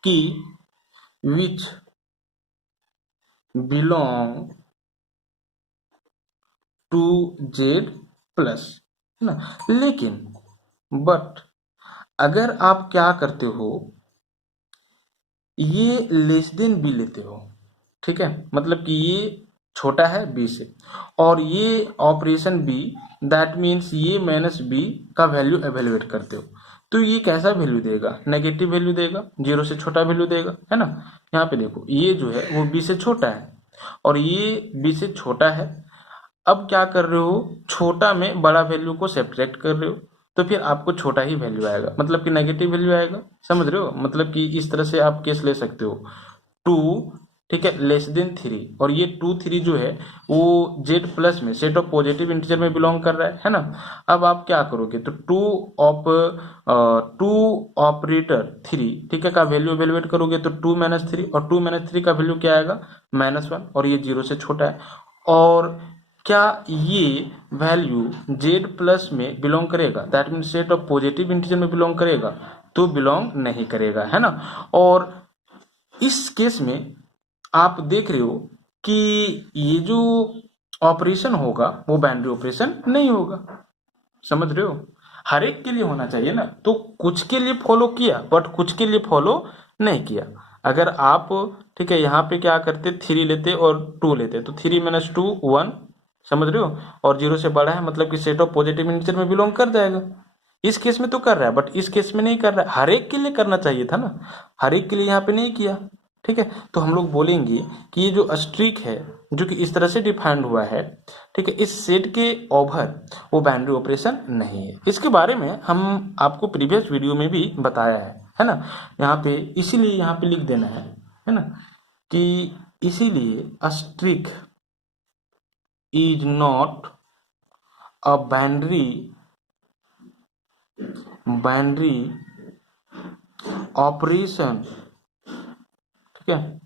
कि which belong to Z plus, है ना। लेकिन बट अगर आप क्या करते हो, ये लेस देन बी लेते हो, ठीक है, मतलब कि ये छोटा है बी से, और ये ऑपरेशन बी दैट मीन्स ये माइनस बी का वैल्यू एवेलुएट करते हो, तो ये कैसा वैल्यू देगा, नेगेटिव वैल्यू देगा, 0 से छोटा वैल्यू देगा, है ना। यहाँ पे देखो ये जो है वो बी से छोटा है और ये बी से छोटा है। अब क्या कर रहे हो, छोटा में बड़ा वैल्यू को सब्ट्रैक्ट कर रहे हो, तो फिर आपको छोटा ही वैल्यू आएगा, मतलब कि नेगेटिव वैल्यू आएगा। समझ रहे हो, मतलब कि इस तरह से आप केस ले सकते हो, 2, ठीक है, लेस देन 3, और ये 2 3 जो है वो जेड प्लस में सेट ऑफ पॉजिटिव इंटीजर में बिलोंग कर रहा है ना। अब आप क्या करोगे, तो 2 ऑपरेटर 3, ठीक है, का वैल्यू एवेलुएट करोगे, तो 2 माइनस 3, और 2 माइनस 3 का वैल्यू क्या आएगा, -1, और ये 0 से छोटा है। और क्या ये वैल्यू जेड प्लस में बिलोंग करेगा, that mean set of positive integer में बिलोंग करेगा, तो बिलोंग नहीं करेगा, है ना। और इस केस में आप देख रहे हो कि ये जो ऑपरेशन होगा वो बाइनरी ऑपरेशन नहीं होगा। समझ रहे हो, हर एक के लिए होना चाहिए ना, तो कुछ के लिए फॉलो किया बट कुछ के लिए फॉलो नहीं किया। अगर आप, ठीक है, यहाँ पे क्या करते, 3 लेते और 2 लेते, तो 3 माइनस 2 1, समझ रहे हो, और 0 से बड़ा है मतलब कि सेट ऑफ पॉजिटिव इंटीजर में बिलोंग कर जाएगा। इस केस में तो कर रहा है बट इस केस में नहीं कर रहा है, हर एक के लिए करना चाहिए था ना, हर एक के लिए यहाँ पे नहीं किया, ठीक है। तो हम लोग बोलेंगे कि ये जो स्ट्रिक है जो कि इस तरह से डिफाइंड हुआ है, ठीक है, इस सेट के ओवर वो बाइनरी ऑपरेशन नहीं है। इसके बारे में हम आपको प्रीवियस वीडियो में भी बताया है ना। यहाँ पे इसीलिए यहाँ पे लिख देना है ना, कि इसीलिए asterisk is not a binary operation, ठीक है,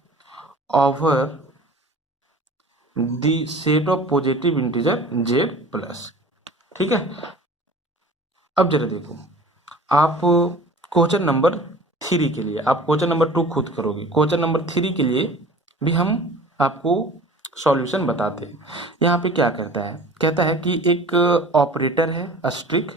over the set of positive integer Z plus, ठीक है। अब जरा देखो आप क्वेश्चन नंबर 3 के लिए, आप क्वेश्चन नंबर 2 खुद करोगे, क्वेश्चन नंबर 3 के लिए भी हम आपको सॉल्यूशन बताते हैं। यहाँ पे क्या कहता है कि एक ऑपरेटर है अस्ट्रिक,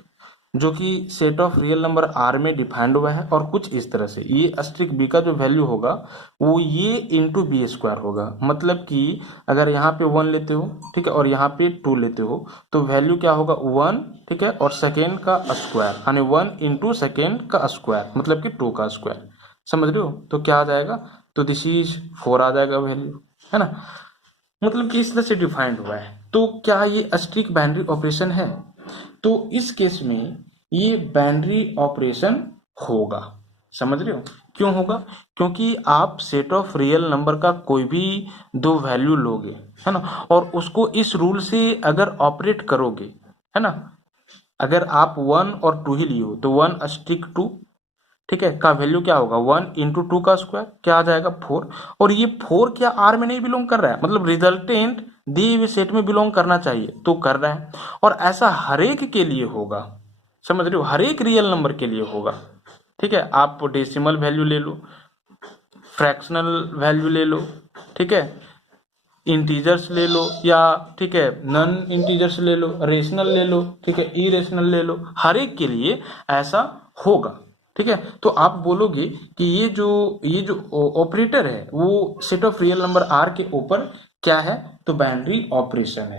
जो कि set of real number R में डिफाइंड हुआ है, और कुछ इस तरह से ये अस्ट्रिक बी का जो वैल्यू होगा वो ये इंटू बी स्क्वायर होगा। मतलब कि अगर यहाँ पे 1 लेते हो, ठीक है, और यहाँ पे 2 लेते हो, तो वैल्यू क्या होगा 1, ठीक है, और सेकेंड का स्क्वायर, यानी 1 इंटू सेकेंड का स्क्वायर, मतलब कि 2 का स्क्वायर। समझ रहे हो? तो क्या आ जाएगा, तो दिस इज 4 आ जाएगा वैल्यू, है ना। मतलब कि इस तरह से डिफाइंड हुआ है। तो क्या ये अस्ट्रिक बाइनरी ऑपरेशन है? तो इस केस में ये बाइनरी ऑपरेशन होगा। समझ रहे हो? क्यों होगा? क्योंकि आप सेट ऑफ रियल नंबर का कोई भी दो वैल्यू लोगे, है ना, और उसको इस रूल से अगर ऑपरेट करोगे, है ना, अगर आप 1 और 2 ही लिए हो तो 1 अस्ट्रिक 2, ठीक है, का वैल्यू क्या होगा 1 इंटू 2 का स्क्वायर, क्या आ जाएगा 4। और ये 4 क्या आर में नहीं बिलोंग कर रहा है, मतलब रिजल्टेंट दिए हुए सेट में बिलोंग करना चाहिए तो कर रहा है। और ऐसा हरेक के लिए होगा। समझ रहे हो? हर एक रियल नंबर के लिए होगा। ठीक है, आप डेसिमल वैल्यू ले लो, फ्रैक्शनल वैल्यू ले लो, ठीक है, इंटीजर्स ले लो, या ठीक है नॉन इंटीजर्स ले लो, रेशनल ले लो, ठीक है, इरेशनल ले लो, हर एक के लिए ऐसा होगा। ठीक है, तो आप बोलोगे कि ये जो ऑपरेटर है वो set of real number R के ऊपर क्या है, तो बाइनरी ऑपरेशन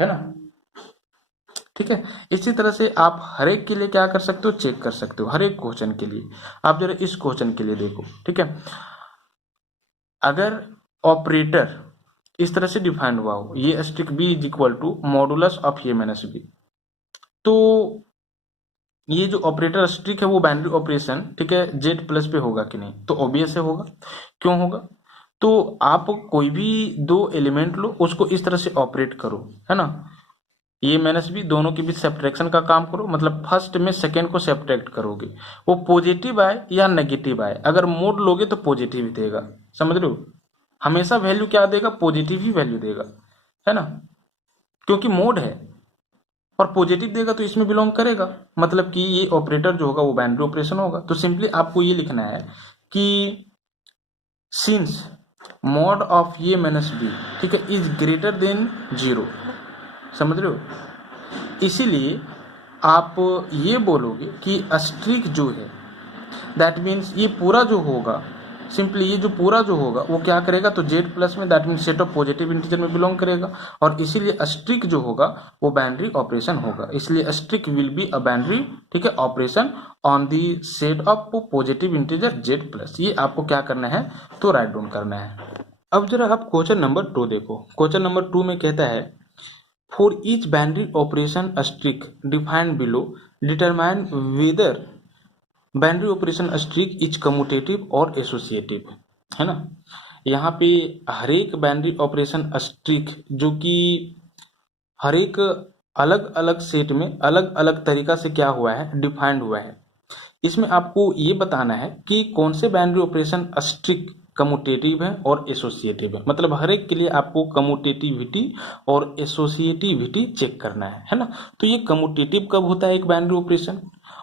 है ना। ठीक है, इसी तरह से आप हर एक के लिए क्या कर सकते हो, चेक कर सकते हो, हर एक क्वेश्चन के लिए। आप जरा इस क्वेश्चन के लिए देखो, ठीक है, अगर ऑपरेटर इस तरह से डिफाइन हुआ हो, ये asterisk B is equal to modulus of A minus B, तो ये जो ऑपरेटर स्ट्रिक है वो बाइनरी ऑपरेशन, ठीक है, जेड प्लस पे होगा कि नहीं, तो ऑब्वियस है होगा। क्यों होगा? तो आप कोई भी दो एलिमेंट लो, उसको इस तरह से ऑपरेट करो, है ना, ये माइनस बी दोनों के बीच सब्ट्रैक्शन का काम करो, मतलब फर्स्ट में सेकेंड को सब्ट्रैक्ट करोगे, वो पॉजिटिव आए या नेगेटिव आए, अगर मोड लोगे तो पॉजिटिव ही देगा। समझ रहे हो? हमेशा वैल्यू क्या देगा, पॉजिटिव ही वैल्यू देगा, है ना, क्योंकि मोड है, और पॉजिटिव देगा तो इसमें बिलोंग करेगा, मतलब कि ये ऑपरेटर जो होगा वो बाइनरी ऑपरेशन होगा। तो सिंपली आपको ये लिखना है कि since mod of A minus B, ठीक है, इज ग्रेटर देन 0। समझ रहे हो? इसीलिए आप ये बोलोगे कि अस्ट्रिक जो है, दैट मीन्स ये पूरा जो होगा, सिंपली ये जो पूरा जो होगा वो क्या करेगा, तो जेड प्लस में, that means set of positive integer में बिलोंग करेगा, और इसीलिए अस्ट्रिक जो होगा वो बाइनरी ऑपरेशन होगा। इसलिए Austric will be a binary, ठीक है, operation on the set of positive integer Z plus. ये आपको क्या करना है, तो राइट डाउन करना है। अब जरा आप क्वेश्चन नंबर 2 देखो। क्वेश्चन नंबर 2 में कहता है for each binary operation asterisk defined below determine whether binary operation asterisk is commutative और एसोसिएटिव, है ना। यहाँ पे हर एक बाइनरी ऑपरेशन स्ट्रिक जो कि हर एक अलग अलग सेट में अलग अलग तरीका से क्या हुआ है, डिफाइंड हुआ है। इसमें आपको ये बताना है कि कौन से बाइनरी ऑपरेशन स्ट्रिक कम्यूटेटिव है और एसोसिएटिव है, मतलब हर एक के लिए आपको कम्यूटेटिविटी और एसोसिएटिविटी चेक करना है ना। तो ये कम्यूटेटिव कब होता है एक बाइनरी ऑपरेशन,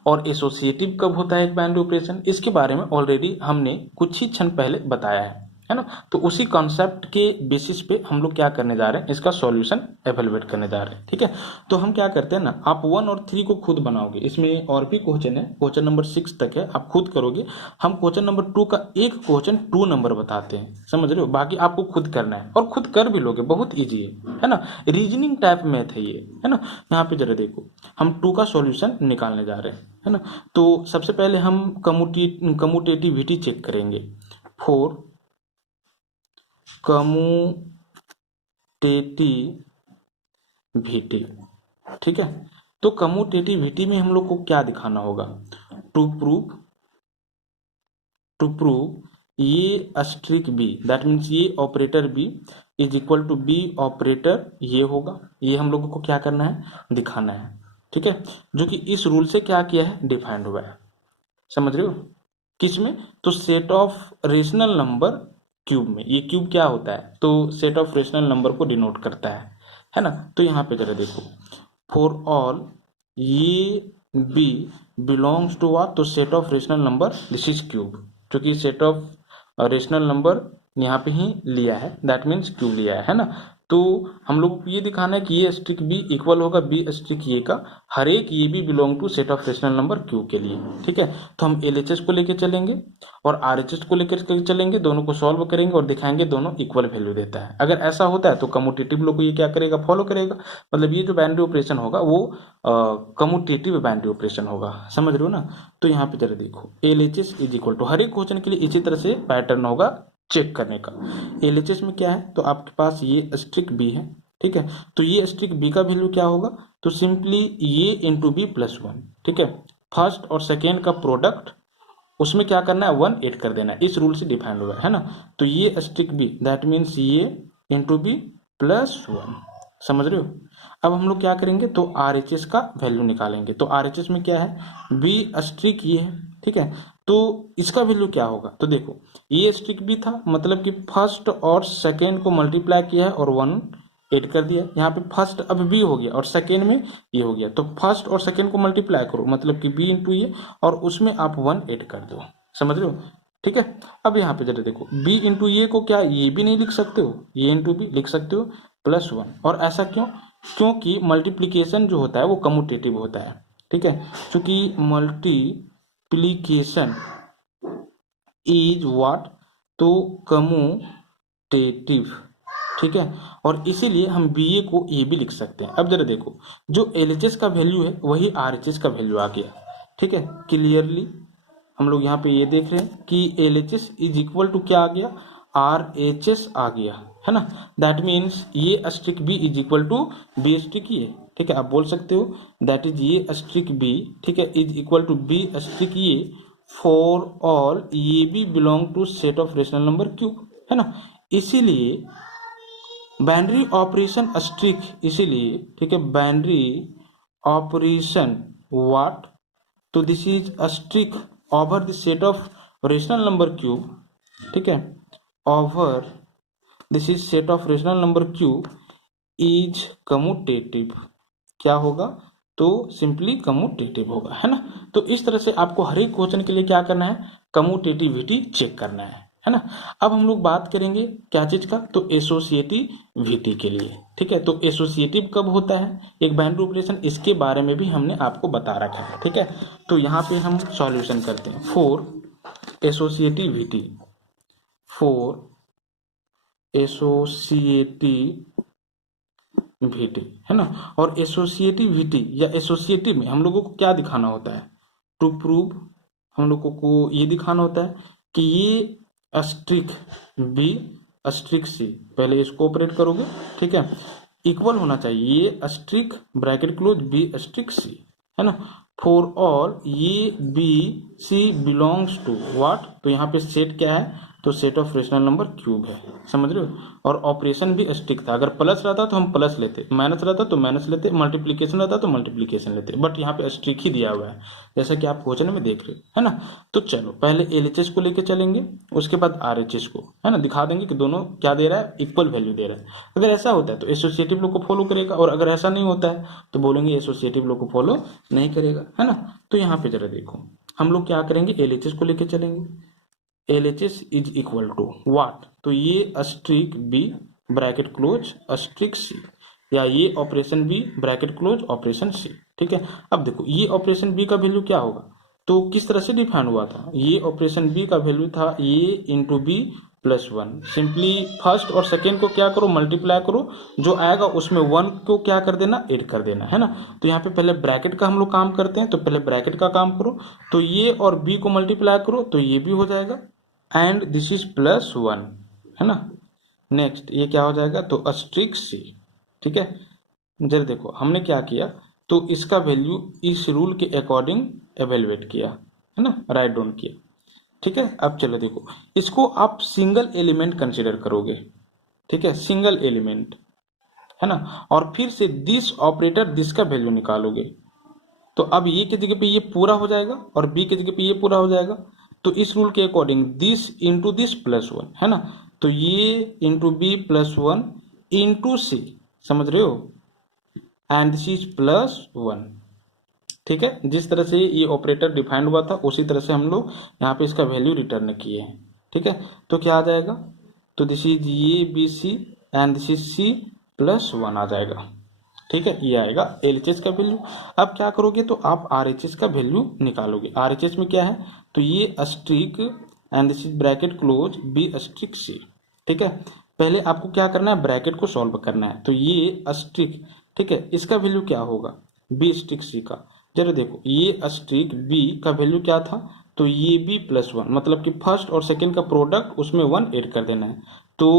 और एसोसिएटिव कब होता है एक बाइनरी ऑपरेशन, इसके बारे में ऑलरेडी हमने कुछ ही क्षण पहले बताया है ना। तो उसी कॉन्सेप्ट के बेसिस पे हम लोग क्या करने जा रहे हैं, इसका सॉल्यूशन एवेलुएट करने जा रहे हैं। ठीक है, तो हम क्या करते हैं ना, आप 1 और 3 को खुद बनाओगे, इसमें और भी क्वेश्चन है, क्वेश्चन नंबर 6 तक है, आप खुद करोगे। हम क्वेश्चन नंबर 2 का एक क्वेश्चन 2 नंबर बताते हैं, समझ रहे हो, बाकी आपको खुद करना है, और खुद कर भी लोगे, बहुत ईजी है ना, रीजनिंग टाइप मैथ है ये, है ना। यहाँ पे जरा देखो, हम 2 का सॉल्यूशन निकालने जा रहे हैं, है ना। तो सबसे पहले हम कम्यूटेटिविटी चेक करेंगे, फोर कम्यूटेटिविटी, ठीक है। तो कम्यूटेटिविटी में हम लोग को क्या दिखाना होगा, to prove a asterisk b, that means a operator b is equal to b operator a होगा, ये हम लोगों को क्या करना है, दिखाना है। ठीक है, जो कि इस रूल से क्या किया है, डिफाइंड हुआ है। समझ रहे हो? किस में, तो set of rational number cube में। ये क्यूब क्या होता है, तो सेट ऑफ रेशनल नंबर को डिनोट करता है ना। तो यहाँ पे जरा देखो, फॉर ऑल ये बी बिलोंग्स टू व्हाट, तो set of rational number, this is cube, क्योंकि सेट ऑफ रेशनल नंबर यहाँ पे ही लिया है, दैट मीन्स क्यूब लिया है ना। तो हम लोग को ये दिखाना है कि ये स्ट्रिक बी इक्वल होगा बी स्ट्रिक ये का, हर एक a b belong to set of rational number Q के लिए। ठीक है, तो हम एलएचएस को लेके चलेंगे और आरएचएस को लेकर चलेंगे, दोनों को सॉल्व करेंगे और दिखाएंगे दोनों इक्वल वैल्यू देता है। अगर ऐसा होता है तो कम्यूटेटिव लोग को ये क्या करेगा, फॉलो करेगा, मतलब ये जो बाइनरी ऑपरेशन होगा वो कम्यूटेटिव बाइनरी ऑपरेशन होगा, समझ रहे हो ना। तो यहाँ पे जरा देखो, एलएचएस इज इक्वल टू, हर एक क्वेश्चन के लिए इसी तरह से पैटर्न होगा चेक करने का। एलएचएस में क्या है, तो आपके पास ये स्ट्रिक बी है, ठीक है, तो ये स्ट्रिक बी का वैल्यू क्या होगा, तो सिंपली ये इंटू बी प्लस वन। ठीक है, फर्स्ट और सेकेंड का प्रोडक्ट, उसमें क्या करना है, वन ऐड कर देना है, इस रूल से डिफाइंड हुआ है ना। तो a asterisk B that means ये इंटू बी प्लस वन, समझ रहे हो। अब हम लोग क्या करेंगे, तो आर एच एस का वैल्यू निकालेंगे। तो आर एच एस में क्या है, बी स्ट्रिक ये है, ठीक है, तो इसका वैल्यू क्या होगा, तो देखो ये स्ट्रिक बी था, मतलब कि फर्स्ट और सेकेंड को मल्टीप्लाई किया है और वन ऐड कर दिया। यहाँ पे फर्स्ट अब बी हो गया और सेकेंड में ये हो गया, तो फर्स्ट और सेकेंड को मल्टीप्लाई करो, मतलब कि बी इंटू ये, और उसमें आप वन ऐड कर दो, समझ रहे हो। ठीक है, अब यहाँ पे जरा देखो, बी इंटू ये को क्या ये भी नहीं लिख सकते हो, ये इंटू बी लिख सकते हो प्लस वन, और ऐसा क्यों, क्योंकि मल्टीप्लीकेशन जो होता है वो कम्यूटेटिव होता है। ठीक है, क्योंकि मल्टीप्लीकेशन इज व्हाट, तो कम्यूटेटिव, ठीक है, और इसीलिए हम बी ए को ए भी लिख सकते हैं। अब जरा देखो, जो एल एच एस का वैल्यू है वही आर एच एस का वैल्यू आ गया। ठीक है, क्लियरली हम लोग यहाँ पे ये देख रहे हैं कि L H S is equal to क्या आ गया, आर एच एस आ गया, है ना। That means a asterisk B is equal to b asterisk a, ठीक है, आप बोल सकते हो that is a asterisk B, ठीक है, is equal to b asterisk a for all a b belong to set of rational number Q, है ना। इसीलिए बाइनरी ऑपरेशन स्ट्रिक, इसीलिए ठीक है, बाइनरी ऑपरेशन व्हाट, तो this is asterisk over the set of rational number Q, ठीक है, over this is set of rational number cube is commutative, क्या होगा, तो सिंपली कम्यूटेटिव होगा, है ना। तो इस तरह से आपको हर एक क्वेश्चन के लिए क्या करना है, कम्यूटेटिविटी चेक करना है ना। अब हम लोग बात करेंगे क्या चीज का, तो एसोसिएटिविटी के लिए। ठीक है, तो एसोसिएटिव कब होता है एक बाइनरी ऑपरेशन, इसके बारे में भी हमने आपको बता रखा है। ठीक है, तो यहाँ पे हम सॉल्यूशन करते हैं फॉर एसोसिएटिविटी, फॉर एसोसिएटिविटी, है ना। और एसोसिएटिविटी या एसोसिएटिव में हम लोगों को क्या दिखाना होता है, टू प्रूव, हम लोगों को ये दिखाना होता है कि ये स्ट्रिक बी स्ट्रिक सी, पहले इसको ऑपरेट करोगे, ठीक है, इक्वल होना चाहिए a asterisk bracket close b asterisk c, है ना, फॉर ऑल ये B c belongs to what, तो यहाँ पे सेट क्या है, तो set of rational number Q है, समझ रहे हो। और ऑपरेशन भी स्ट्रिक था, अगर प्लस रहता तो हम प्लस लेते, माइनस रहता तो माइनस लेते, मल्टीप्लीकेशन रहता तो मल्टीप्लीकेशन लेते, बट यहाँ पे स्ट्रिक ही दिया हुआ है, जैसा कि आप क्वेश्चन में देख रहे हो, है ना। तो चलो पहले एलएचएस को लेके चलेंगे, उसके बाद आरएचएस को, है ना, दिखा देंगे कि दोनों क्या दे रहा है, इक्वल वैल्यू दे रहा है। अगर ऐसा होता है तो एसोसिएटिव लोग को फॉलो करेगा, और अगर ऐसा नहीं होता है तो बोलेंगे एसोसिएटिव लोग को फॉलो नहीं करेगा, है ना। तो यहाँ पे जरा देखो, हम लोग क्या करेंगे, एलएचएस को लेके चलेंगे, LHS is equal to what, तो a asterisk b bracket close asterisk c, या a operation b bracket close operation c. ठीक है, अब देखो ये ऑपरेशन बी का वैल्यू क्या होगा, तो किस तरह से डिफाइन हुआ था, ये ऑपरेशन बी का वैल्यू था a into B plus one. Simply first और सेकेंड को क्या करो, मल्टीप्लाई करो, जो आएगा उसमें वन को क्या कर देना, ऐड कर देना, है ना। तो यहाँ पे पहले ब्रैकेट का हम लोग काम करते हैं, तो पहले ब्रैकेट का काम करो, तो ये और बी को मल्टीप्लाई करो तो ये भी हो जाएगा, and this is plus one, है ना। नेक्स्ट ये क्या हो जाएगा, तो स्ट्रिक सी। ठीक है, जरा देखो हमने क्या किया, तो इसका वैल्यू इस रूल के अकॉर्डिंग एवेलुएट किया, है ना, राइट डाउन किया। ठीक है, अब चलो देखो, इसको आप सिंगल एलिमेंट कंसिडर करोगे, ठीक है, सिंगल एलिमेंट, है ना, और फिर से दिस ऑपरेटर दिस का वैल्यू निकालोगे, तो अब ये की जगह पे ये पूरा हो जाएगा और बी की जगह पे ये पूरा हो जाएगा, तो इस रूल के according this into this plus one, है ना, तो a into B plus one into c, समझ रहे हो, and this is plus one, ठीक है, जिस तरह से ये ऑपरेटर डिफाइंड हुआ था उसी तरह से हम लोग यहाँ पे इसका वैल्यू रिटर्न किए हैं। ठीक है, तो क्या आ जाएगा, तो this is a B c and this is c plus 1 आ जाएगा। ठीक है, ये आएगा LHS का वैल्यू। अब क्या करोगे, तो आप RHS का वैल्यू निकालोगे। RHS में क्या है, तो a asterisk and this is bracket close b asterisk c. ठीक है, पहले आपको क्या करना है, ब्रैकेट को सॉल्व करना है। तो ये अस्ट्रिक, ठीक है, इसका वैल्यू क्या होगा, बी अस्ट्रिक सी का। जरा देखो, ये अस्ट्रिक बी का वैल्यू क्या था, तो ये बी प्लस 1, मतलब कि फर्स्ट और सेकंड का प्रोडक्ट उसमें 1 ऐड कर देना है। तो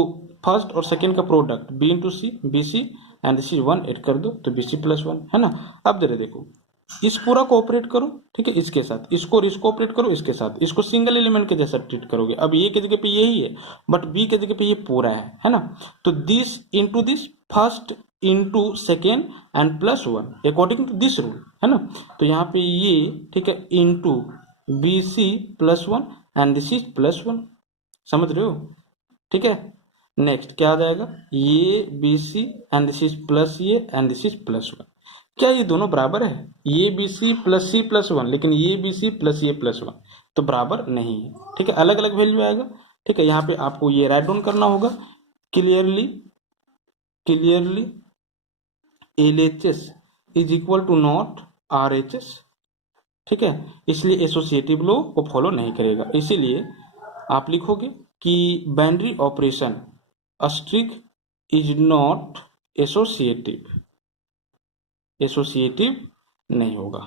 फर्स्ट और सेकंड का product b into c, b c and this is 1 add कर दो तो बी सी प्लस 1 है ना। अब जरा देखो, इस पूरा को ऑपरेट करो, ठीक है, इसके साथ इसको और इसको ऑपरेट करो इसके साथ, इसको सिंगल एलिमेंट के जैसा ट्रीट करोगे। अब ये की जगह पे यही है, बट बी के जगह पे ये पूरा है ना। तो this into this, first into second and plus 1 according to this rule, है ना। तो यहाँ पे ये, ठीक है, into b c plus 1 and this is plus 1, समझ रहे हो। ठीक है, नेक्स्ट क्या आ जाएगा, a B c and this is plus a and this is plus 1। क्या ये दोनों बराबर है, a B c plus c plus 1, लेकिन a B c plus a plus 1 तो बराबर नहीं है। ठीक है, अलग अलग वैल्यू आएगा। ठीक है, यहाँ पे आपको ये राइट डाउन करना होगा, clearly clearly LHS is equal to not RHS। ठीक है, इसलिए एसोसिएटिव लॉ को फॉलो नहीं करेगा। इसीलिए आप लिखोगे कि binary operation Austric is not associative, associative नहीं होगा।